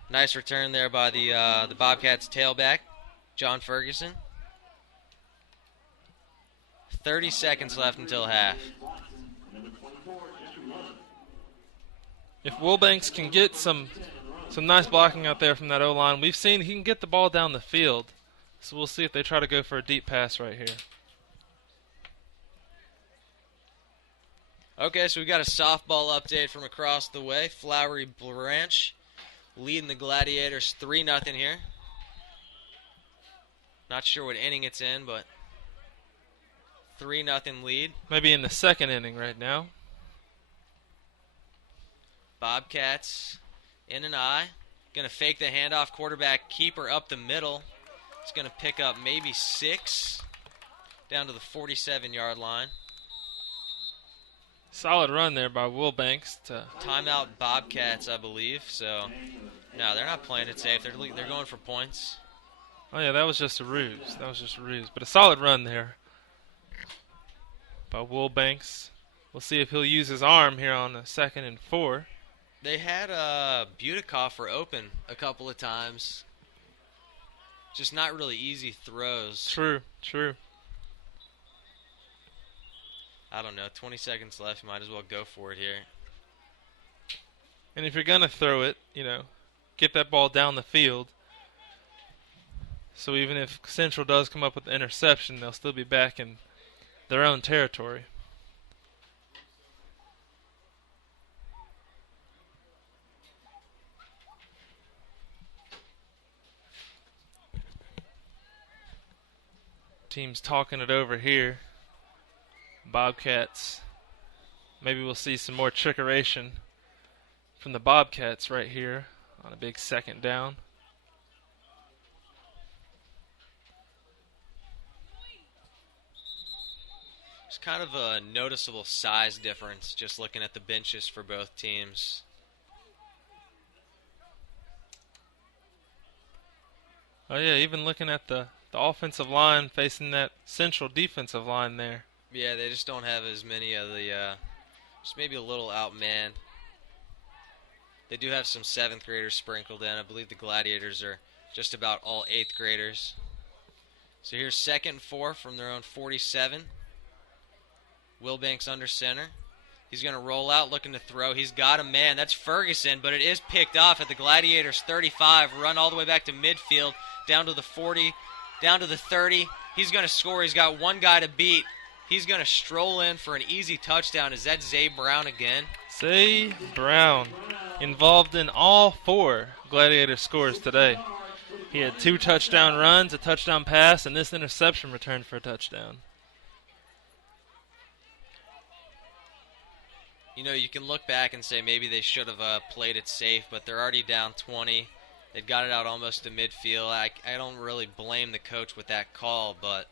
Nice return there by the Bobcats tailback, John Ferguson. 30 seconds left until half. If Wilbanks can get some nice blocking out there from that O-line, we've seen he can get the ball down the field. So we'll see if they try to go for a deep pass right here. Okay, so we've got a softball update from across the way. Flowery Branch leading the Gladiators 3-0 here. Not sure what inning it's in, but 3-0 lead. Maybe in the second inning right now. Bobcats in an eye. Going to fake the handoff. Quarterback keeper up the middle. It's going to pick up maybe 6 down to the 47-yard line. Solid run there by Wilbanks. Timeout Bobcats, I believe. So, no, they're not playing it safe. They're going for points. Oh, yeah, that was just a ruse. But a solid run there by Wilbanks. We'll see if he'll use his arm here on the 2nd and 4. They had Bubcats open a couple of times. Just not really easy throws. True. I don't know. 20 seconds left. You might as well go for it here. And if you're going to throw it, get that ball down the field. So even if Central does come up with the interception, they'll still be back in their own territory. Team's talking it over here. Bobcats. Maybe we'll see some more trickeration from the Bobcats right here on a big 2nd down. There's kind of a noticeable size difference just looking at the benches for both teams. Oh yeah, even looking at the offensive line facing that Central defensive line there. Yeah, they just don't have as many of the, just maybe a little outmanned. They do have some 7th graders sprinkled in. I believe the Gladiators are just about all 8th graders. So here's 2nd and 4 from their own 47. Wilbanks under center. He's going to roll out looking to throw. He's got a man. That's Ferguson, but it is picked off at the Gladiators 35. Run all the way back to midfield, down to the 40, down to the 30. He's going to score. He's got one guy to beat. He's going to stroll in for an easy touchdown. Is that Zay Brown again? Zay Brown, involved in all 4 Gladiator scores today. He had 2 touchdown runs, a touchdown pass, and this interception returned for a touchdown. You can look back and say maybe they should have played it safe, but they're already down 20. They've got it out almost to midfield. I don't really blame the coach with that call, but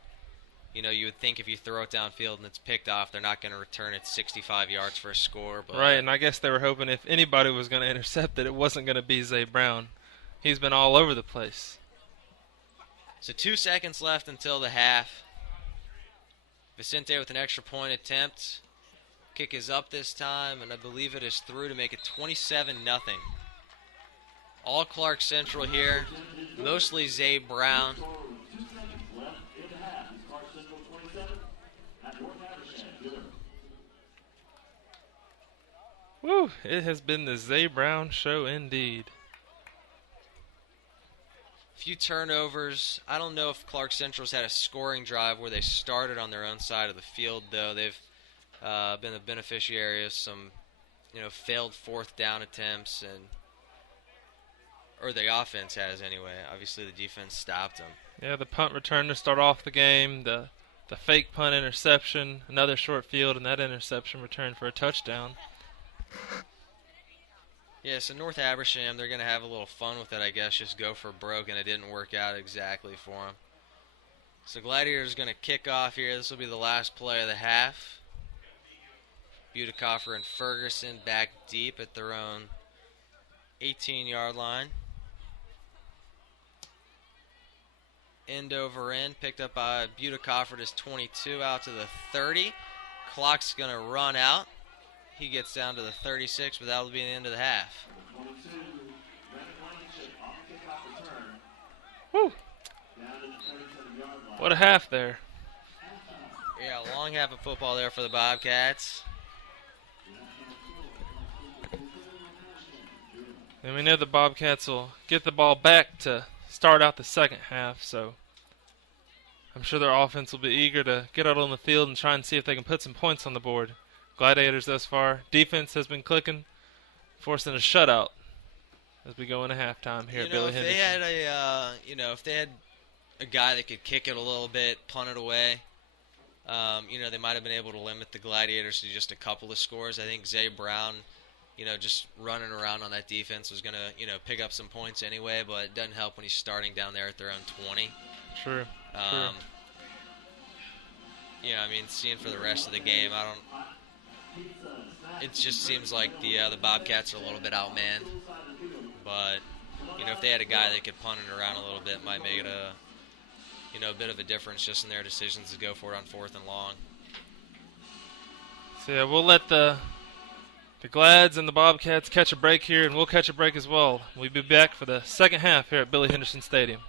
you would think if you throw it downfield and it's picked off, they're not going to return it 65 yards for a score. But right, and I guess they were hoping if anybody was going to intercept it wasn't going to be Zay Brown. He's been all over the place. So 2 seconds left until the half. Vicente with an extra point attempt. Kick is up this time, and I believe it is through to make it 27-0. All Clarke Central here, mostly Zay Brown. Woo! It has been the Zay Brown show indeed. Few turnovers. I don't know if Clarke Central's had a scoring drive where they started on their own side of the field, though. They've been the beneficiary of some, failed 4th down attempts, or the offense has anyway. Obviously, the defense stopped them. Yeah, the punt return to start off the game, the fake punt interception, another short field, and that interception returned for a touchdown. Yeah, so North Habersham, they're going to have a little fun with it, I guess, just go for broke, and it didn't work out exactly for them. So Gladiators going to kick off here. This will be the last play of the half. Bubcats and Ferguson back deep at their own 18-yard line. End over end, picked up by Bubcats at his 22 out to the 30. Clock's going to run out. He gets down to the 36, but that will be the end of the half. Whew. Down to the 37-yard line. What a half there. Yeah, long half of football there for the Bobcats. And we know the Bobcats will get the ball back to start out the second half, so I'm sure their offense will be eager to get out on the field and try and see if they can put some points on the board. Gladiators thus far. Defense has been clicking, forcing a shutout as we go into halftime here at Billy If Henderson. they had if they had a guy that could kick it a little bit, punt it away, they might have been able to limit the Gladiators to just a couple of scores. I think Zay Brown, just running around on that defense was going to, pick up some points anyway, but it doesn't help when he's starting down there at their own 20. True. Seeing for the rest of the game, it just seems like the Bobcats are a little bit outmanned. But, if they had a guy that could punt it around a little bit, might make it a bit of a difference just in their decisions to go for it on 4th and long. So, yeah, we'll let the Glads and the Bobcats catch a break here, and we'll catch a break as well. We'll be back for the second half here at Billy Henderson Stadium.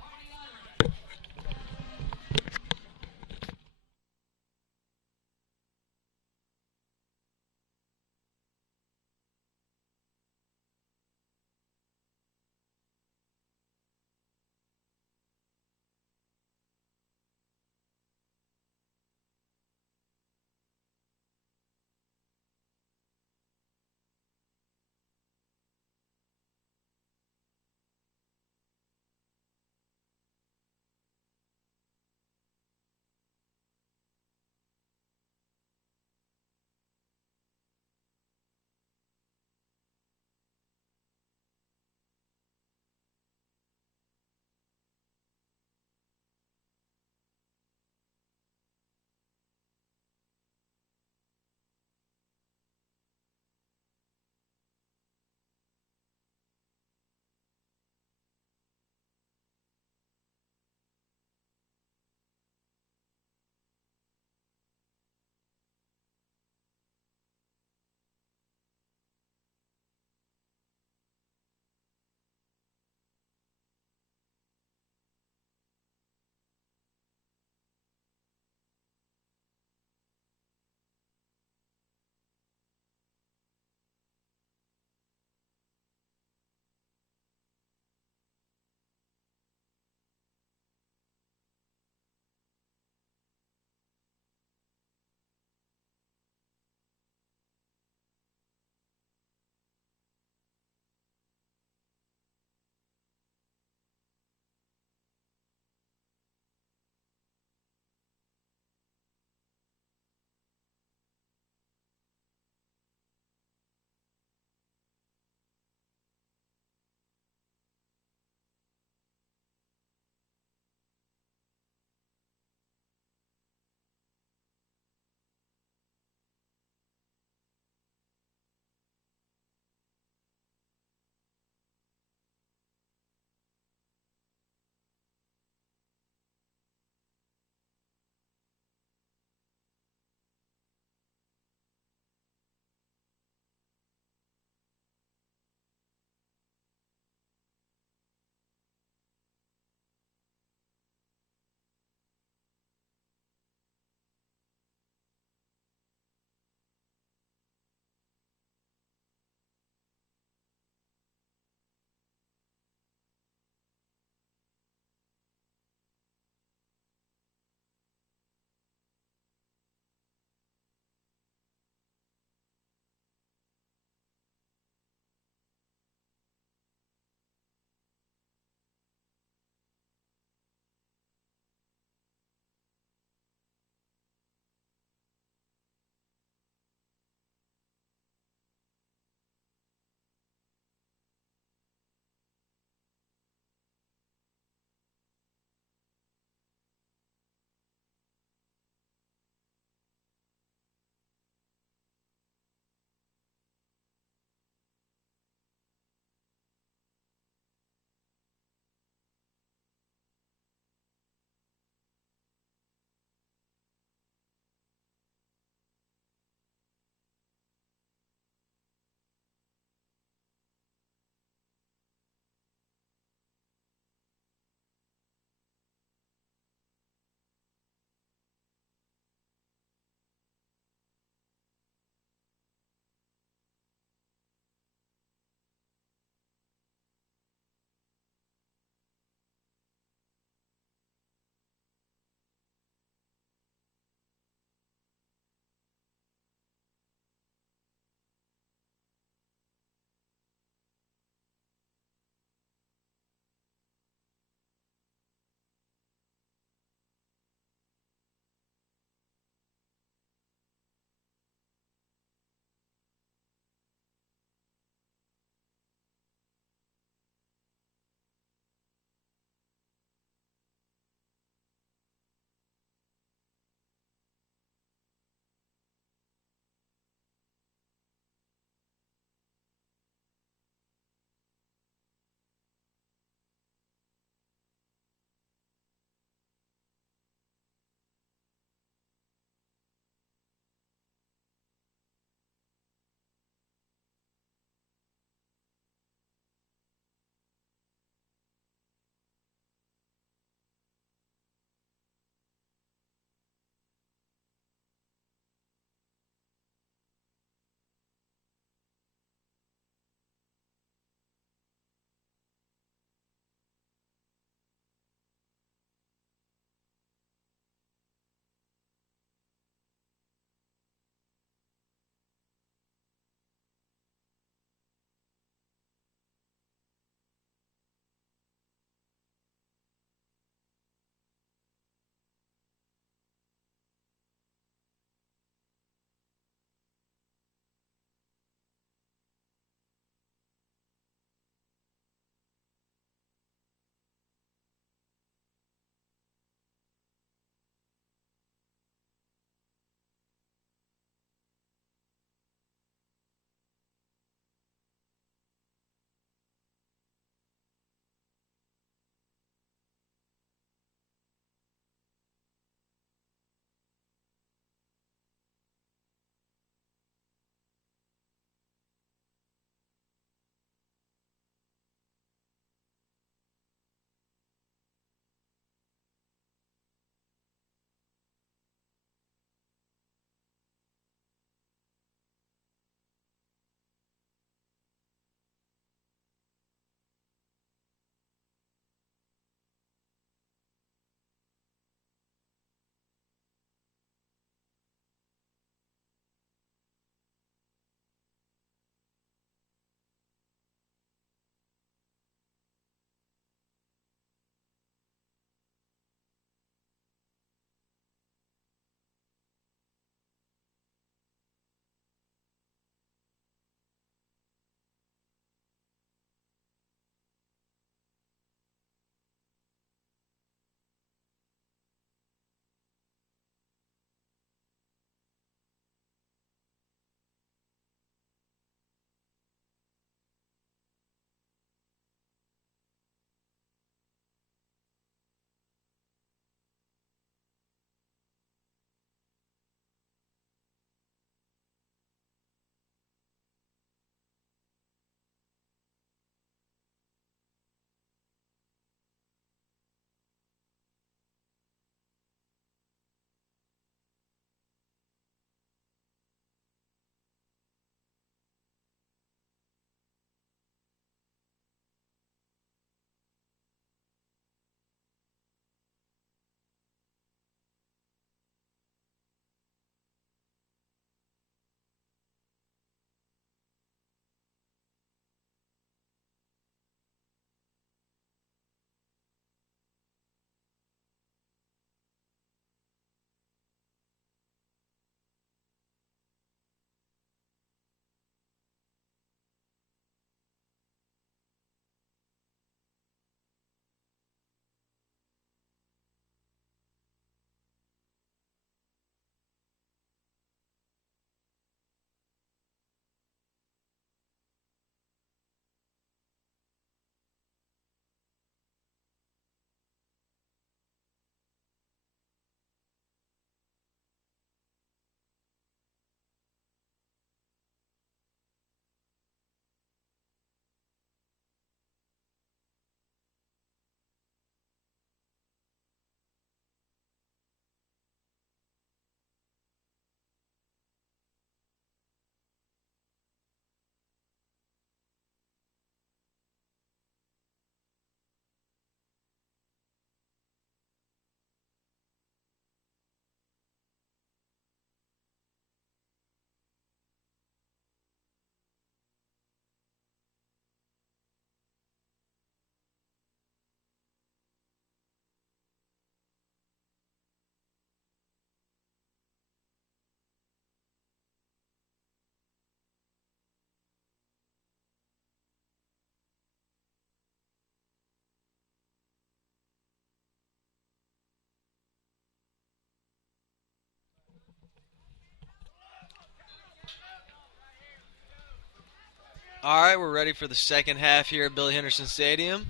All right, we're ready for the second half here at Billy Henderson Stadium.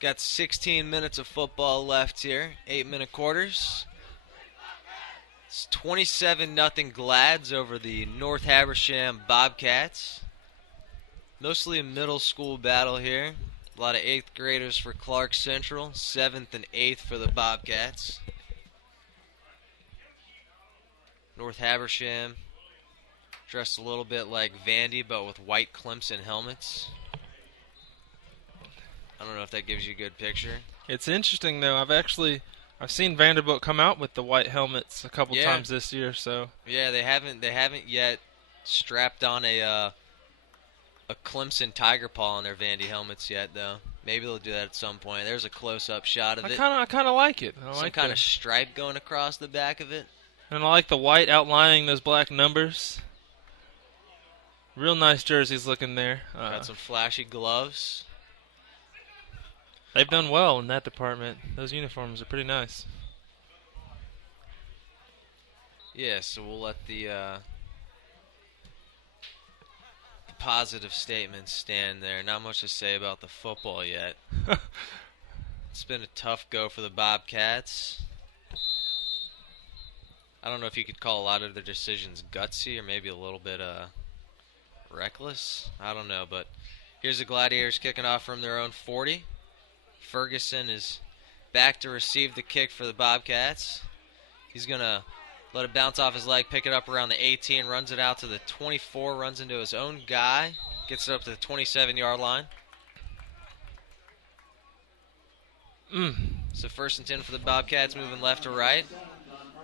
Got 16 minutes of football left here, 8-minute quarters. It's 27-0 Glads over the North Habersham Bobcats. Mostly a middle school battle here. A lot of 8th graders for Clarke Central, 7th and 8th for the Bobcats. North Habersham dressed a little bit like Vandy, but with white Clemson helmets. I don't know if that gives you a good picture. It's interesting though. I've seen Vanderbilt come out with the white helmets a couple times this year. So yeah, they haven't yet strapped on a Clemson tiger paw on their Vandy helmets yet though. Maybe they'll do that at some point. There's a close-up shot of it. I kind of like it. Some kind of stripe going across the back of it. And I like the white outlining those black numbers. Real nice jerseys looking there. Got some flashy gloves. They've done well in that department. Those uniforms are pretty nice. Yeah, so we'll let the positive statements stand there. Not much to say about the football yet. It's been a tough go for the Bobcats. I don't know if you could call a lot of their decisions gutsy or maybe a little bit reckless. I don't know, but here's the Gladiators kicking off from their own 40. Ferguson is back to receive the kick for the Bobcats. He's going to let it bounce off his leg, pick it up around the 18, runs it out to the 24, runs into his own guy, gets it up to the 27-yard line. So 1st and 10 for the Bobcats, moving left to right.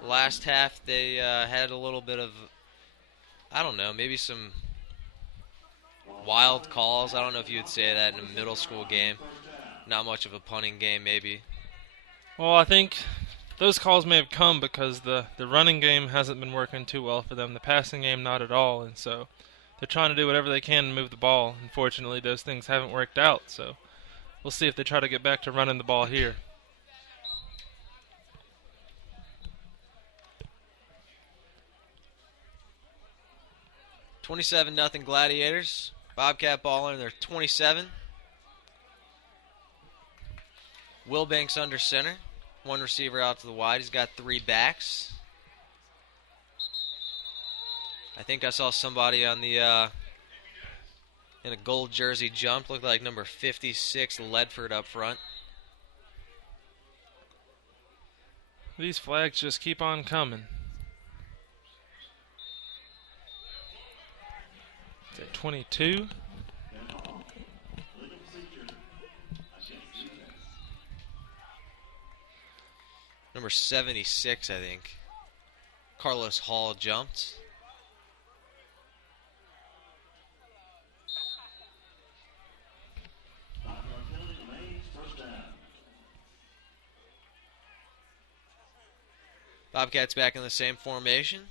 Last half they had a little bit of, I don't know, maybe some wild calls. I don't know if you would say that in a middle school game. Not much of a punting game, maybe. Well, I think those calls may have come because the running game hasn't been working too well for them. The passing game, not at all. And so they're trying to do whatever they can to move the ball. Unfortunately, those things haven't worked out. So we'll see if they try to get back to running the ball here. $27-0 Gladiators. Bobcat ball in their 27. Wilbanks under center. One receiver out to the wide. He's got 3 backs. I think I saw somebody on the in a gold jersey jump. Looked like number 56, Ledford, up front. These flags just keep on coming. It's at 22. Number 76, I think. Carlos Hall jumped. Bobcats back in the same formation.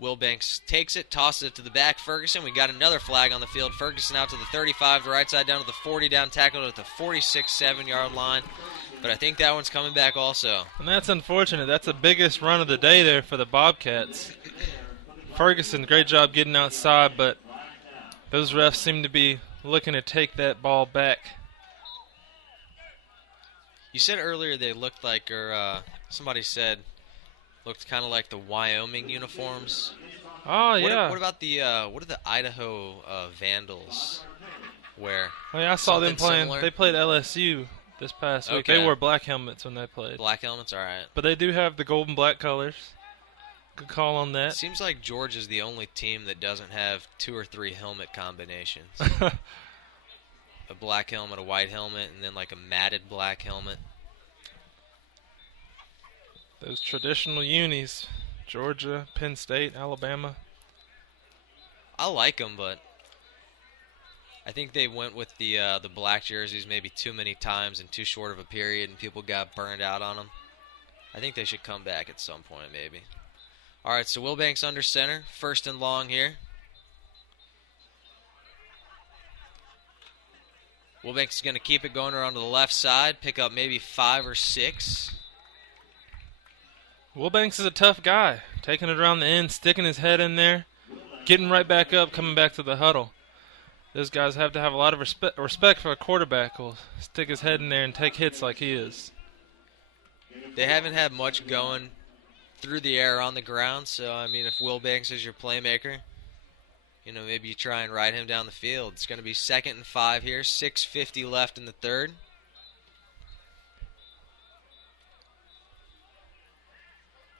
Wilbanks takes it, tosses it to the back. Ferguson, we got another flag on the field. Ferguson out to the 35, the right side down to the 40, down tackled at the 46-7-yard line. But I think that one's coming back also. And that's unfortunate. That's the biggest run of the day there for the Bobcats. Ferguson, great job getting outside, but those refs seem to be looking to take that ball back. You said earlier they looked like, or somebody said, looked kind of like the Wyoming uniforms. Oh, yeah. What about the, what did the Idaho Vandals wear? Oh, yeah, I saw them playing. Similar? They played LSU this past week. Okay. They wore black helmets when they played. Black helmets, all right. But they do have the gold and black colors. Good call on It that. seems like Georgia's the only team that doesn't have 2 or 3 helmet combinations. A black helmet, a white helmet, and then like a matted black helmet. Those traditional unis, Georgia, Penn State, Alabama. I like them, but I think they went with the black jerseys maybe too many times in too short of a period, and people got burned out on them. I think they should come back at some point, maybe. All right, so Wilbanks under center, 1st and long here. Wilbanks is going to keep it going around to the left side, pick up maybe 5 or 6. Wilbanks is a tough guy, taking it around the end, sticking his head in there, getting right back up, coming back to the huddle. Those guys have to have a lot of respect for a quarterback who'll stick his head in there and take hits like he is. They haven't had much going through the air on the ground, so, I mean, if Will Banks is your playmaker, you know, maybe you try and ride him down the field. It's going to be 2nd and 5 here, 6:50 left in the third.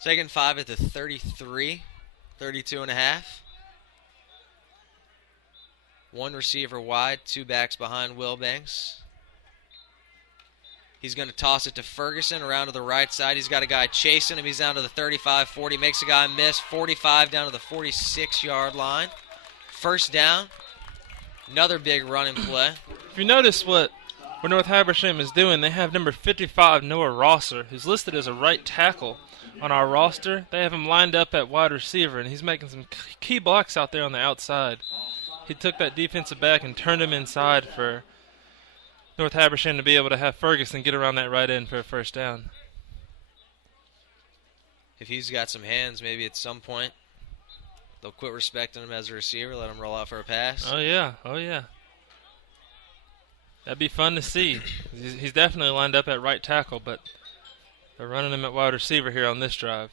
Second 5 at the 33, 32 and a half. One receiver wide, 2 backs behind Will Banks. He's going to toss it to Ferguson around to the right side. He's got a guy chasing him. He's down to the 35, 40. Makes a guy miss. 45 down to the 46-yard line. First down. Another big running play. If you notice what North Habersham is doing, they have number 55, Noah Rosser, who's listed as a right tackle on our roster. They have him lined up at wide receiver, and he's making some key blocks out there on the outside. He took that defensive back and turned him inside for North Habersham to be able to have Ferguson get around that right end for a first down. If he's got some hands, maybe at some point they'll quit respecting him as a receiver, let him roll out for a pass. Oh, yeah. That'd be fun to see. He's definitely lined up at right tackle, but they're running him at wide receiver here on this drive.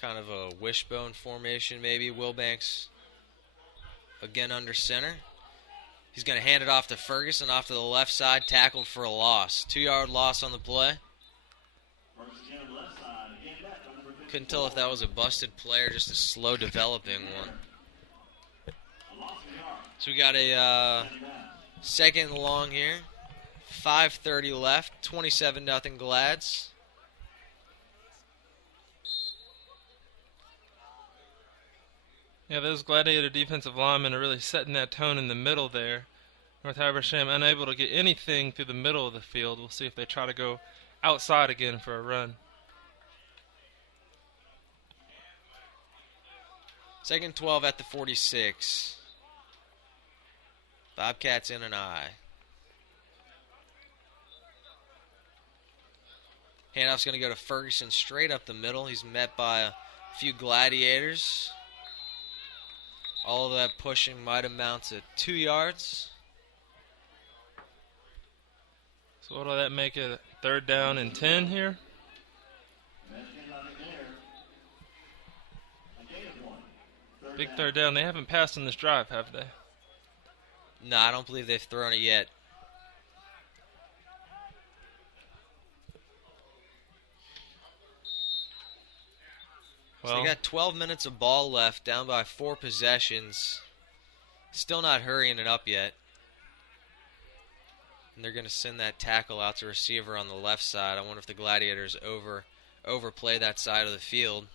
Kind of a wishbone formation maybe. Will Banks again under center. He's going to hand it off to Ferguson off to the left side, tackled for a loss. 2-yard loss on the play. Couldn't tell if that was a busted play or just a slow developing one. So we got a 2nd and long here. 5:30 left. 27-0 Glads. Yeah, those Gladiator defensive linemen are really setting that tone in the middle there. North Habersham unable to get anything through the middle of the field. We'll see if they try to go outside again for a run. 2nd 12 at the 46. Bobcats in an eye. Handoff's going to go to Ferguson straight up the middle. He's met by a few Gladiators. All of that pushing might amount to 2 yards. So what will that make it? 3rd down and 10 here? Big 3rd down. They haven't passed on this drive, have they? No, I don't believe they've thrown it yet. Well, so they got 12 minutes of ball left, down by 4 possessions. Still not hurrying it up yet. And they're going to send that tackle out to receiver on the left side. I wonder if the Gladiators overplay that side of the field.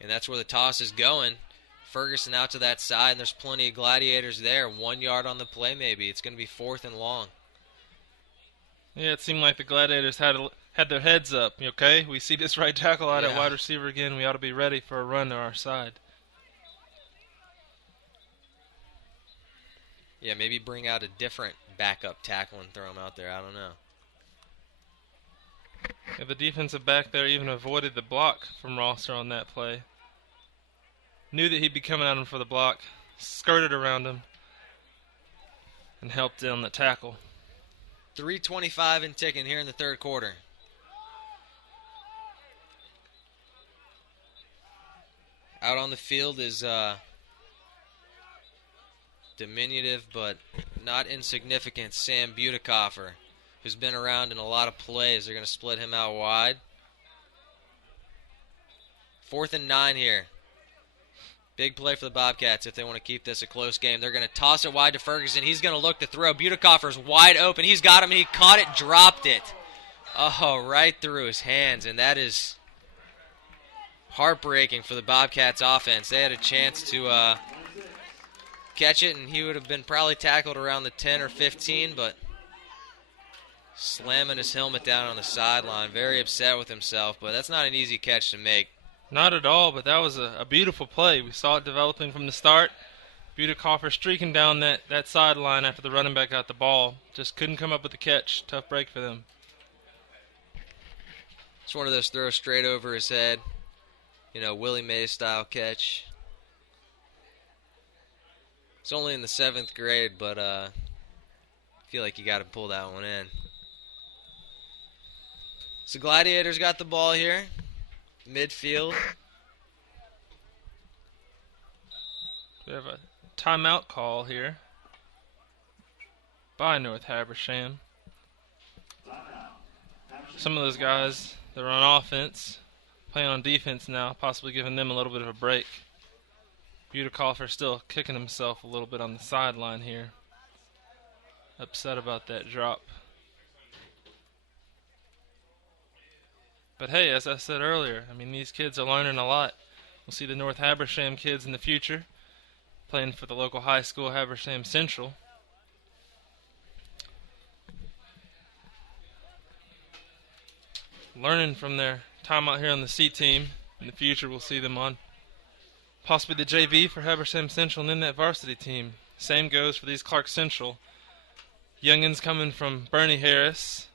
And that's where the toss is going. Ferguson out to that side, and there's plenty of Gladiators there. 1 yard on the play maybe. It's going to be 4th and long. Yeah, it seemed like the Gladiators had their heads up. Okay, we see this right tackle out at wide receiver again. We ought to be ready for a run to our side. Yeah, maybe bring out a different backup tackle and throw him out there. I don't know. Yeah, the defensive back there even avoided the block from Rosser on that play. Knew that he'd be coming at him for the block, skirted around him, and helped down the tackle. 3:25 and ticking here in the 3rd quarter. Out on the field is diminutive but not insignificant Sam Butekoffer, who's been around in a lot of plays. They're going to split him out wide. 4th and 9 here. Big play for the Bobcats if they want to keep this a close game. They're going to toss it wide to Ferguson. He's going to look to throw. Butekoffer's wide open. He's got him, and he caught it, dropped it. Oh, right through his hands, and that is heartbreaking for the Bobcats offense. They had a chance to catch it, and he would have been probably tackled around the 10 or 15, but slamming his helmet down on the sideline. Very upset with himself, but that's not an easy catch to make. Not at all, but that was a beautiful play. We saw it developing from the start. Butekoffer streaking down that sideline after the running back got the ball. Just couldn't come up with the catch. Tough break for them. It's one of those throws straight over his head. Willie Mays style catch. It's only in the 7th grade, but I feel like you got to pull that one in. So Gladiators got the ball here. Midfield. We have a timeout call here by North Habersham. Some of those guys that are on offense playing on defense now, possibly giving them a little bit of a break. Butekoffer still kicking himself a little bit on the sideline here. Upset about that drop. But hey, as I said earlier, these kids are learning a lot. We'll see the North Habersham kids in the future playing for the local high school, Habersham Central. Learning from their time out here on the C team. In the future, we'll see them on possibly the JV for Habersham Central and then that varsity team. Same goes for these Clarke Central youngins coming from Bernie Harris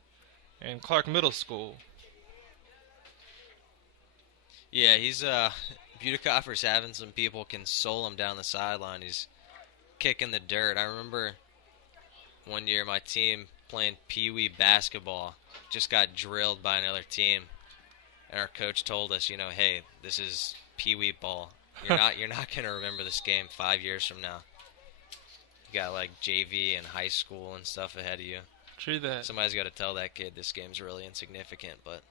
and Clarke Middle School. Yeah, he's Butekoffer's having some people console him down the sideline. He's kicking the dirt. I remember one year my team playing pee-wee basketball just got drilled by another team, and our coach told us, hey, this is pee-wee ball. You're not gonna remember this game 5 years from now. You got like JV and high school and stuff ahead of you. True that. Somebody's got to tell that kid this game's really insignificant, but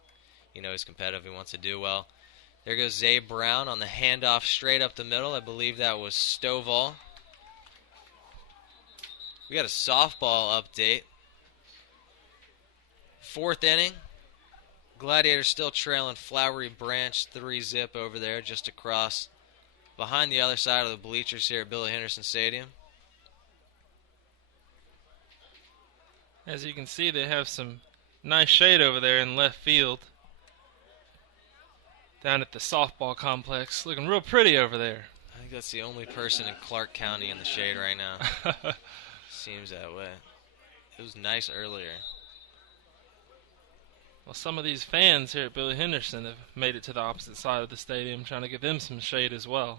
he's competitive. He wants to do well. There goes Zay Brown on the handoff straight up the middle. I believe that was Stovall. We got a softball update. 4th inning. Gladiators still trailing Flowery Branch 3-zip over there just across behind the other side of the bleachers here at Billy Henderson Stadium. As you can see, they have some nice shade over there in left field. Down at the softball complex. Looking real pretty over there. I think that's the only person in Clarke County in the shade right now. Seems that way. It was nice earlier. Well, some of these fans here at Billy Henderson have made it to the opposite side of the stadium, trying to give them some shade as well.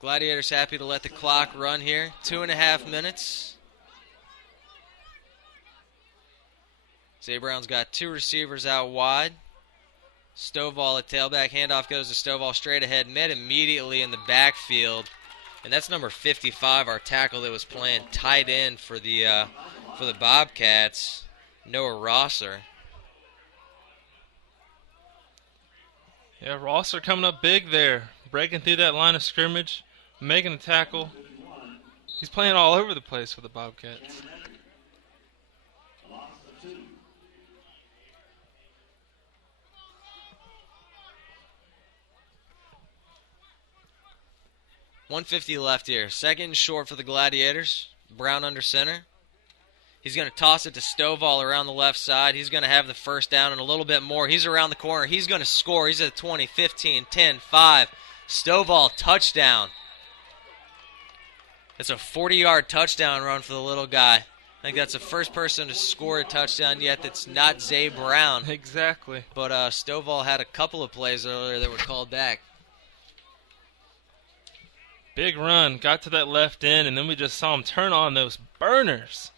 Gladiators happy to let the clock run here. 2.5 minutes. Zay Brown's got 2 receivers out wide. Stovall at tailback. Handoff goes to Stovall straight ahead. Met immediately in the backfield. And that's number 55, our tackle that was playing tight end for the Bobcats, Noah Rosser. Yeah, Rosser coming up big there. Breaking through that line of scrimmage. Making a tackle. He's playing all over the place for the Bobcats. 150 left here. 2nd short for the Gladiators. Brown under center. He's going to toss it to Stovall around the left side. He's going to have the first down and a little bit more. He's around the corner. He's going to score. He's at 20, 15, 10, 5. Stovall touchdown. It's a 40-yard touchdown run for the little guy. I think that's the first person to score a touchdown yet that's not Zay Brown. Exactly. But Stovall had a couple of plays earlier that were called back. Big run. Got to that left end, and then we just saw him turn on those burners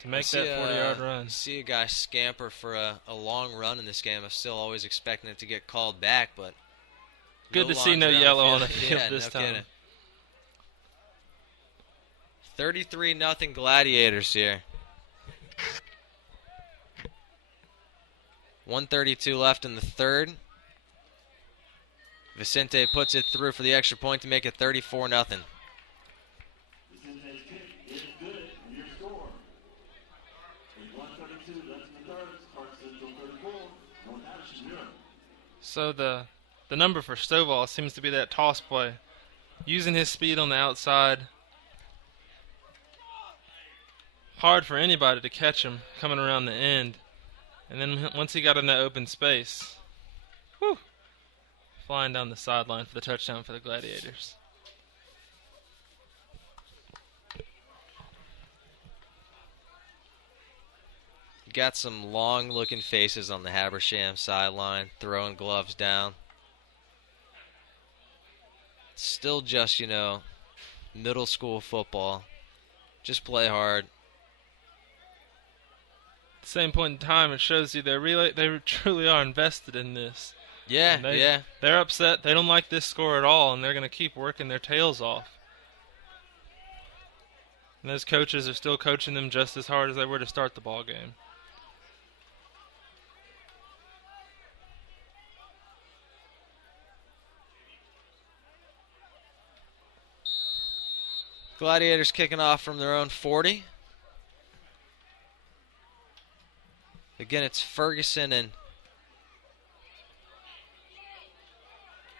to make that 40-yard run. See a guy scamper for a long run in this game. I'm still always expecting it to get called back, but good to see no yellow on the field this time. Kidding. 33-0 Gladiators here. 1:32 left in the third. Vicente puts it through for the extra point to make it 34-0. Vicente's kick is good. And your score. With 1:32 left in the third. Clarke Central 34. North Habersham 0. So the number for Stovall seems to be that toss play. Using his speed on the outside. Hard for anybody to catch him coming around the end. And then once he got in that open space, whew, flying down the sideline for the touchdown for the Gladiators. Got some long-looking faces on the Habersham sideline, throwing gloves down. Still just, middle school football. Just play hard. At the same point in time, it shows you they truly are invested in this. Yeah. They're upset. They don't like this score at all, and they're going to keep working their tails off. And those coaches are still coaching them just as hard as they were to start the ball game. Gladiators kicking off from their own 40. Again, it's Ferguson and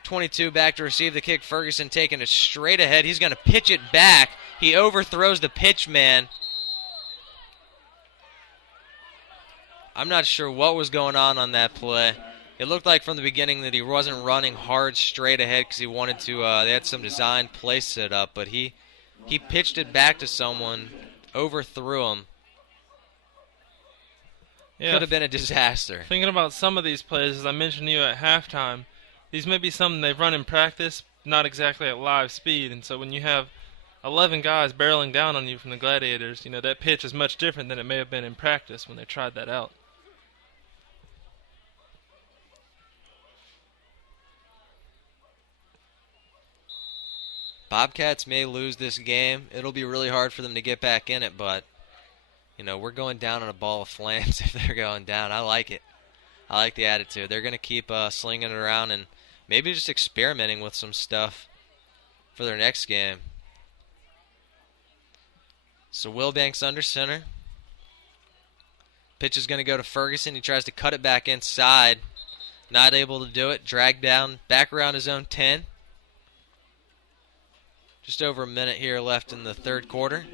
22 back to receive the kick. Ferguson taking it straight ahead. He's going to pitch it back. He overthrows the pitch man. I'm not sure what was going on that play. It looked like from the beginning that he wasn't running hard straight ahead because he wanted to, they had some design play set up, but he pitched it back to someone, overthrew him. Yeah, could have been a disaster. Thinking about some of these plays, as I mentioned to you at halftime, these may be something they've run in practice, not exactly at live speed. And so when you have 11 guys barreling down on you from the Gladiators, that pitch is much different than it may have been in practice when they tried that out. Bobcats may lose this game. It'll be really hard for them to get back in it, but we're going down on a ball of flames if they're going down. I like it. I like the attitude. They're going to keep slinging it around and maybe just experimenting with some stuff for their next game. So Wilbanks under center. Pitch is going to go to Ferguson. He tries to cut it back inside. Not able to do it. Dragged down back around his own 10. Just over a minute here left in the third quarter.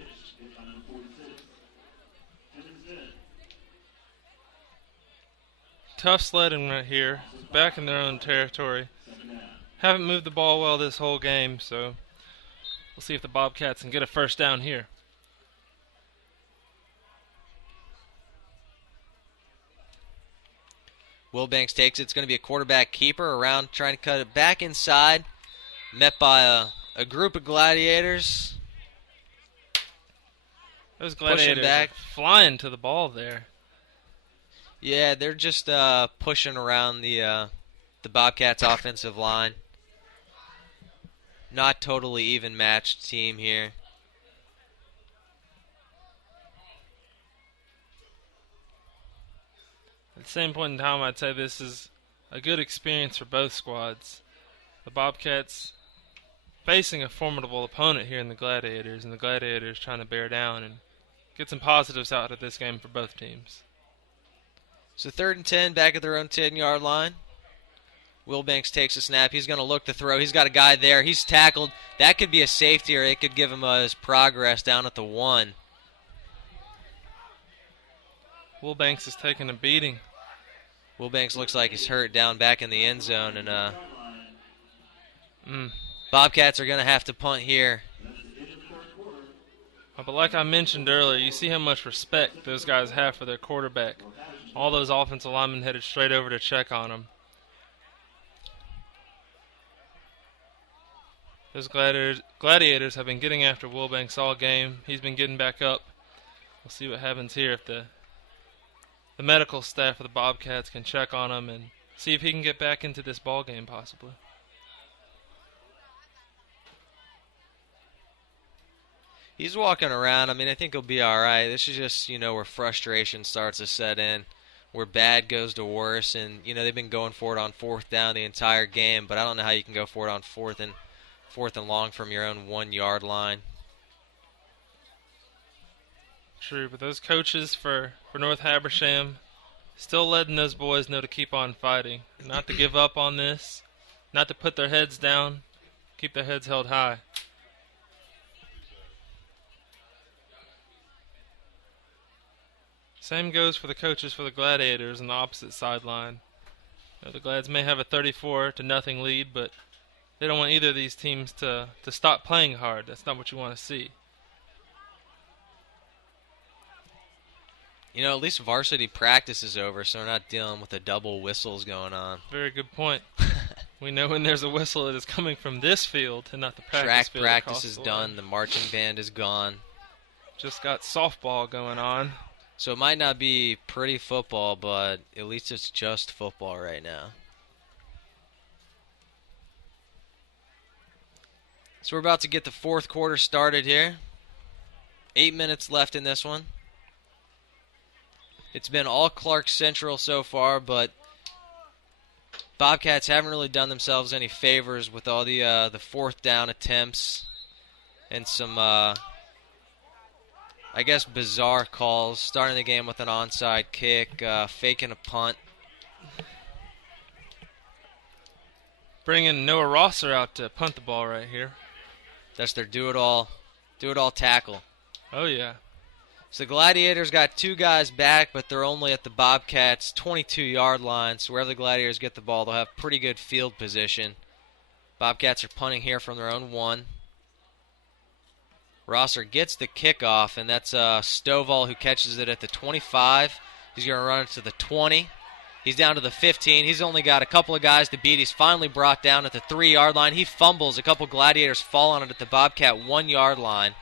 Tough sledding right here. Back in their own territory. Haven't moved the ball well this whole game, so we'll see if the Bobcats can get a first down here. Wilbanks takes it. It's going to be a quarterback keeper around trying to cut it back inside. Met by a group of Gladiators. Those Gladiators are flying to the ball there. Yeah, they're just pushing around the Bobcats' offensive line. Not totally even matched team here. At the same point in time, I'd say this is a good experience for both squads. The Bobcats facing a formidable opponent here in the Gladiators, and the Gladiators trying to bear down and get some positives out of this game for both teams. So 3rd and 10 back at their own 10-yard line. Wilbanks takes a snap. He's going to look to throw. He's got a guy there. He's tackled. That could be a safety, or it could give him his progress down at the 1. Wilbanks is taking a beating. Wilbanks looks like he's hurt down back in the end zone, and Bobcats are going to have to punt here. But like I mentioned earlier, you see how much respect those guys have for their quarterback. All those offensive linemen headed straight over to check on him. Those Gladiators have been getting after Wilbanks all game. He's been getting back up. We'll see what happens here if the medical staff of the Bobcats can check on him and see if he can get back into this ball game possibly. He's walking around. I think he'll be all right. This is just, where frustration starts to set in, where bad goes to worse. And, they've been going for it on 4th down the entire game, but I don't know how you can go for it on 4th and long from your own 1-yard line. True, but those coaches for North Habersham still letting those boys know to keep on fighting, not to give up on this, not to put their heads down, keep their heads held high. Same goes for the coaches for the Gladiators on the opposite sideline. The Glads may have a 34-0 lead, but they don't want either of these teams to stop playing hard. That's not what you want to see. At least varsity practice is over, so we're not dealing with the double whistles going on. Very good point. We know when there's a whistle that is coming from this field and not the practice Track field. practice is done. The marching band is gone. Just got softball going on. So it might not be pretty football, but at least it's just football right now. So we're about to get the fourth quarter started here. 8 minutes left in this one. It's been all Clarke Central so far, but Bobcats haven't really done themselves any favors with all the fourth down attempts and some, I guess, bizarre calls. Starting the game with an onside kick, faking a punt. Bringing Noah Rosser out to punt the ball right here. That's their do-it-all tackle. Oh, yeah. So the Gladiators got two guys back, but they're only at the Bobcats' 22-yard line. So wherever the Gladiators get the ball, they'll have pretty good field position. Bobcats are punting here from their own 1. Rosser gets the kickoff, and that's Stovall who catches it at the 25. He's going to run it to the 20. He's down to the 15. He's only got a couple of guys to beat. He's finally brought down at the 3-yard line. He fumbles. A couple Gladiators fall on it at the Bobcat 1-yard line.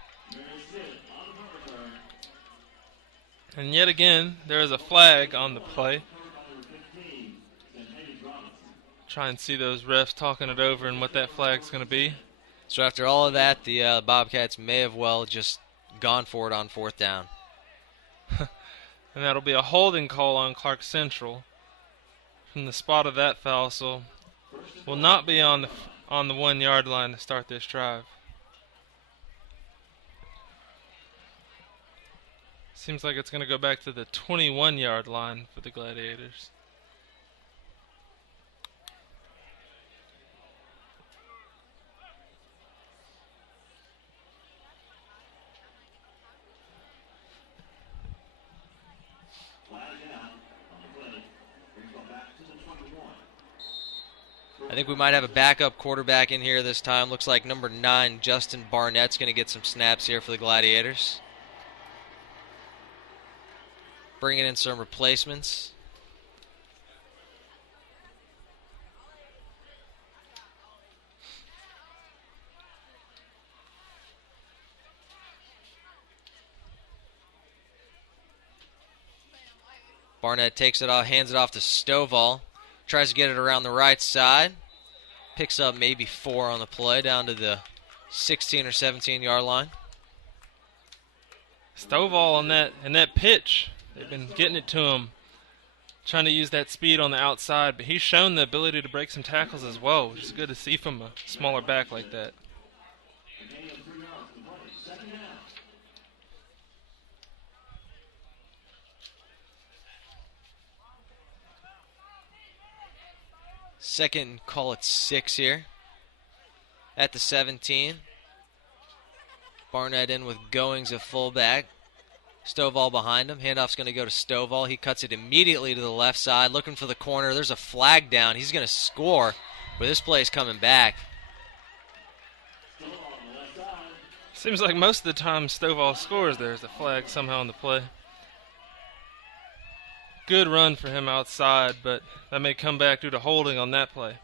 And yet again, there is a flag on the play. Try and see those refs talking it over and what that flag's going to be. So after all of that, the Bobcats may have well just gone for it on fourth down. And that'll be a holding call on Clarke Central from the spot of that foul, so will not be on the 1-yard line to start this drive. Seems like it's going to go back to the 21-yard line for the Gladiators. I think we might have a backup quarterback in here this time. Looks like number 9, Justin Barnett's going to get some snaps here for the Gladiators. Bringing in some replacements. Barnett takes it off, hands it off to Stovall. Tries to get it around the right side. Picks up maybe 4 on the play, down to the 16 or 17-yard line. Stovall on that pitch. They've been getting it to him, trying to use that speed on the outside, but he's shown the ability to break some tackles as well, which is good to see from a smaller back like that. Second, call it 6 here at the 17. Barnett in with Goings at fullback. Stovall behind him. Handoff's going to go to Stovall. He cuts it immediately to the left side, looking for the corner. There's a flag down. He's going to score, but this play's coming back. Seems like most of the time Stovall scores, there's a flag somehow on the play. Good run for him outside, but that may come back due to holding on that play.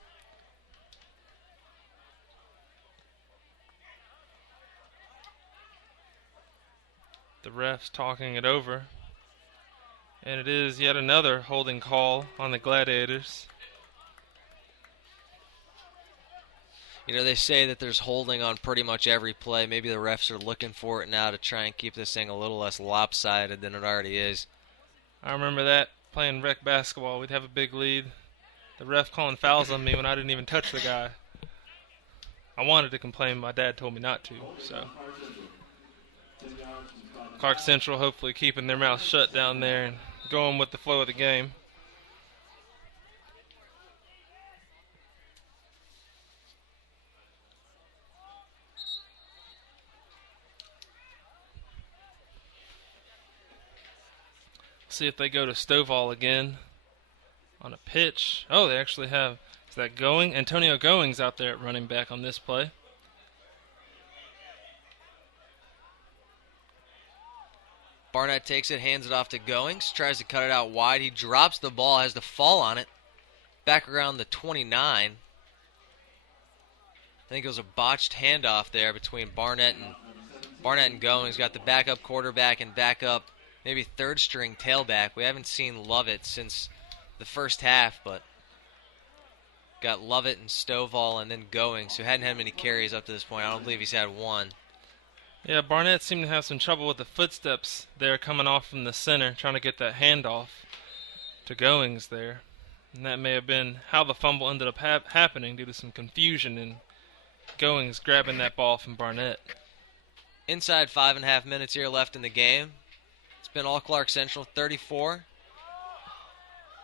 The ref's talking it over. And it is yet another holding call on the Gladiators. They say that there's holding on pretty much every play. Maybe the refs are looking for it now to try and keep this thing a little less lopsided than it already is. I remember that playing rec basketball. We'd have a big lead. The ref calling fouls on me when I didn't even touch the guy. I wanted to complain. My dad told me not to, so... Clarke Central hopefully keeping their mouth shut down there and going with the flow of the game. See if they go to Stovall again on a pitch. Oh, they actually have, is that Going? Antonio Goings out there at running back on this play. Barnett takes it, hands it off to Goings, tries to cut it out wide. He drops the ball, has to fall on it. Back around the 29. I think it was a botched handoff there between Barnett and Goings. Got the backup quarterback and backup, maybe third string tailback. We haven't seen Lovett since the first half, but got Lovett and Stovall and then Goings, who hadn't had many carries up to this point. I don't believe he's had one. Yeah, Barnett seemed to have some trouble with the footsteps there coming off from the center, trying to get that handoff to Goings there. And that may have been how the fumble ended up happening due to some confusion and Goings grabbing that ball from Barnett. Inside 5.5 minutes here left in the game. It's been all Clarke Central, 34.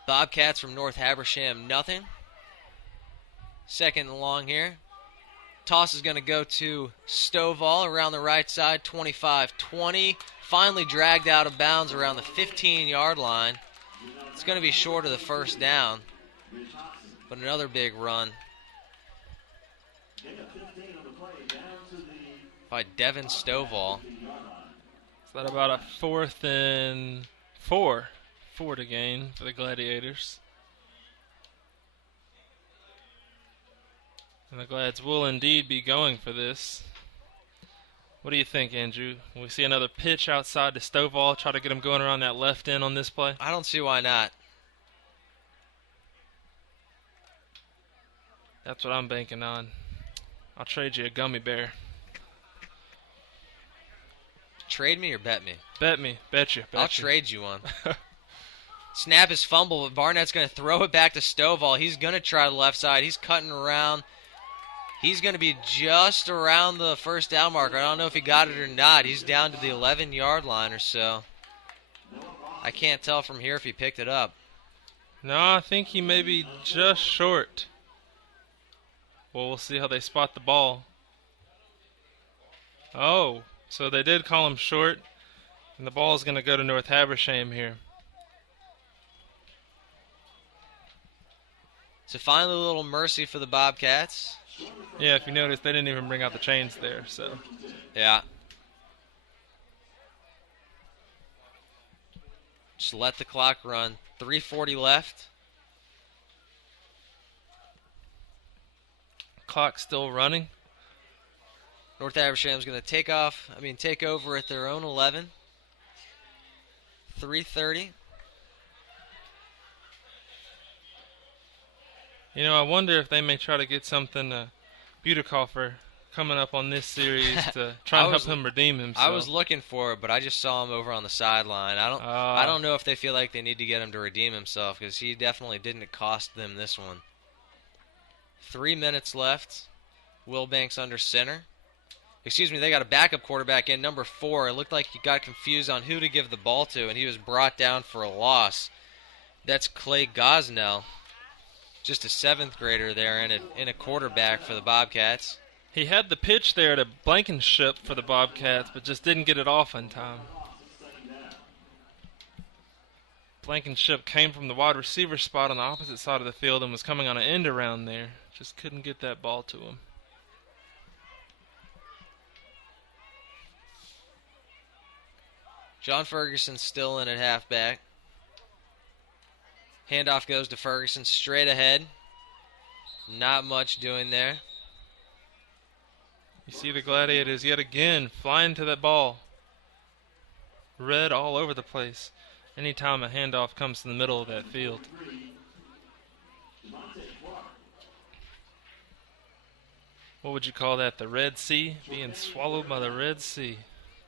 Bobcats from North Habersham, nothing. Second and long here. Toss is going to go to Stovall around the right side, 25-20. Finally dragged out of bounds around the 15-yard line. It's going to be short of the first down, but another big run by Devin Stovall. Is that about a 4th and 4 to gain for the Gladiators? And the Glads will indeed be going for this. What do you think, Andrew? Will we see another pitch outside to Stovall, try to get him going around that left end on this play? I don't see why not. That's what I'm banking on. I'll trade you a gummy bear. Trade me or bet me? Bet me. Bet you. I'll trade you one. Snap is fumble, but Barnett's going to throw it back to Stovall. He's going to try the left side. He's cutting around. He's going to be just around the first down marker. I don't know if he got it or not. He's down to the 11-yard line or so. I can't tell from here if he picked it up. No, I think he may be just short. Well, we'll see how they spot the ball. Oh, so they did call him short, and the ball is going to go to North Habersham here. So finally a little mercy for the Bobcats. Yeah, if you notice, they didn't even bring out the chains there, so. Yeah. Just let the clock run. 3:40 left. Clock still running. North Habersham's going to take over at their own 11. 3:30. You know, I wonder if they may try to get something Butikoffer coming up on this series to try and help him redeem himself. I was looking for it, but I just saw him over on the sideline. I don't know if they feel like they need to get him to redeem himself, because he definitely didn't cost them this one. 3 minutes left. Wilbanks under center. Excuse me, they got a backup quarterback in, number 4. It looked like he got confused on who to give the ball to, and he was brought down for a loss. That's Clay Gosnell. Just a 7th grader there in a quarterback for the Bobcats. He had the pitch there to Blankenship for the Bobcats, but just didn't get it off in time. Blankenship came from the wide receiver spot on the opposite side of the field and was coming on an end around there. Just couldn't get that ball to him. John Ferguson still in at halfback. Handoff goes to Ferguson straight ahead. Not much doing there. You see the Gladiators yet again flying to that ball. Red all over the place. Anytime a handoff comes to the middle of that field. What would you call that? The Red Sea? Being swallowed by the Red Sea.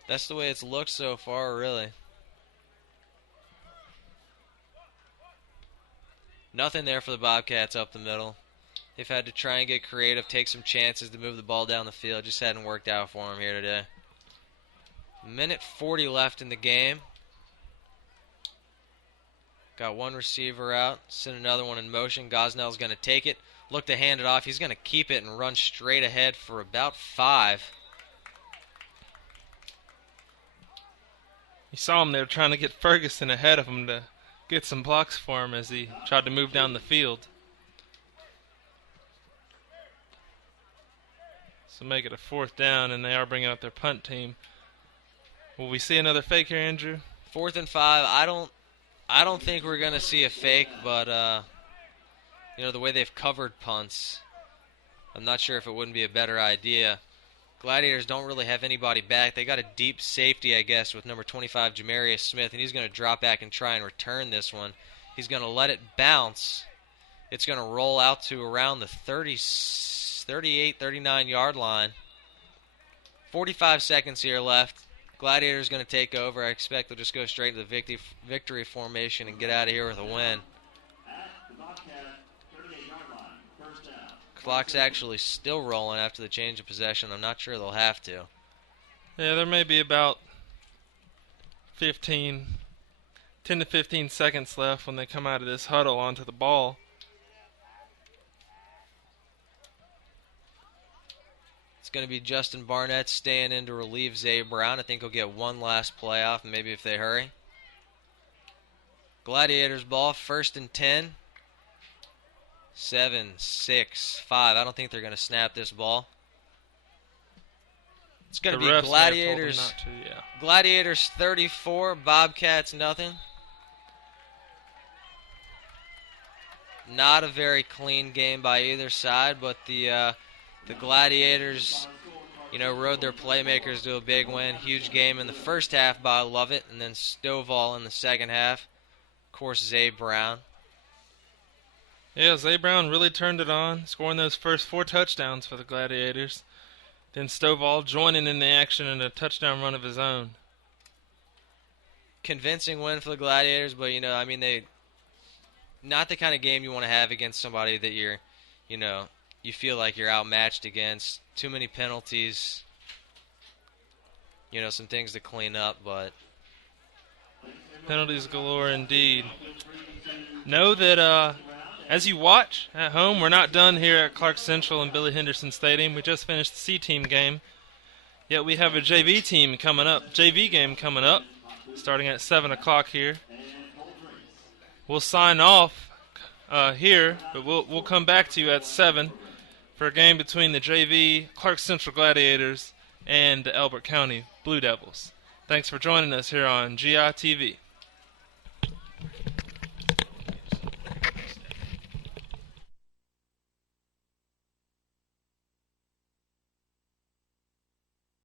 That's the way it's looked so far, really. Nothing there for the Bobcats up the middle. They've had to try and get creative, take some chances to move the ball down the field. Just hadn't worked out for them here today. 1:40 left in the game. Got one receiver out. Send another one in motion. Gosnell's going to take it. Look to hand it off. He's going to keep it and run straight ahead for about 5. You saw him there trying to get Ferguson ahead of him to get some blocks for him as he tried to move down the field. So make it a 4th down, and they are bringing up their punt team. Will we see another fake here, Andrew? 4th and 5. I don't think we're gonna see a fake, but the way they've covered punts, I'm not sure if it wouldn't be a better idea. Gladiators don't really have anybody back. They got a deep safety, I guess, with number 25, Jamarius Smith, and he's going to drop back and try and return this one. He's going to let it bounce. It's going to roll out to around the 38, 39-yard line. 45 seconds here left. Gladiators going to take over. I expect they'll just go straight to the victory formation and get out of here with a win. Clock's actually still rolling after the change of possession. I'm not sure they'll have to. Yeah, there may be about 10 to 15 seconds left when they come out of this huddle onto the ball. It's going to be Justin Barnett staying in to relieve Zay Brown. I think he'll get one last playoff, maybe if they hurry. Gladiators ball, 1st and 10. 7, 6, 5. I don't think they're going to snap this ball. It's going to be Gladiators. Gladiators 34, Bobcats nothing. Not a very clean game by either side, but the Gladiators, rode their playmakers to a big win. Huge game in the first half by Lovett, and then Stovall in the second half. Of course, Zay Brown. Yeah, Zay Brown really turned it on, scoring those first 4 touchdowns for the Gladiators. Then Stovall joining in the action in a touchdown run of his own. Convincing win for the Gladiators, but, they not the kind of game you want to have against somebody that you feel like you're outmatched against. Too many penalties, some things to clean up, but... Penalties galore indeed. Know that as you watch at home, we're not done here at Clarke Central and Billy Henderson Stadium. We just finished the C-team game. Yet we have a JV game coming up, starting at 7 o'clock here. We'll sign off here, but we'll come back to you at 7 for a game between the JV Clarke Central Gladiators and the Elbert County Blue Devils. Thanks for joining us here on GITV.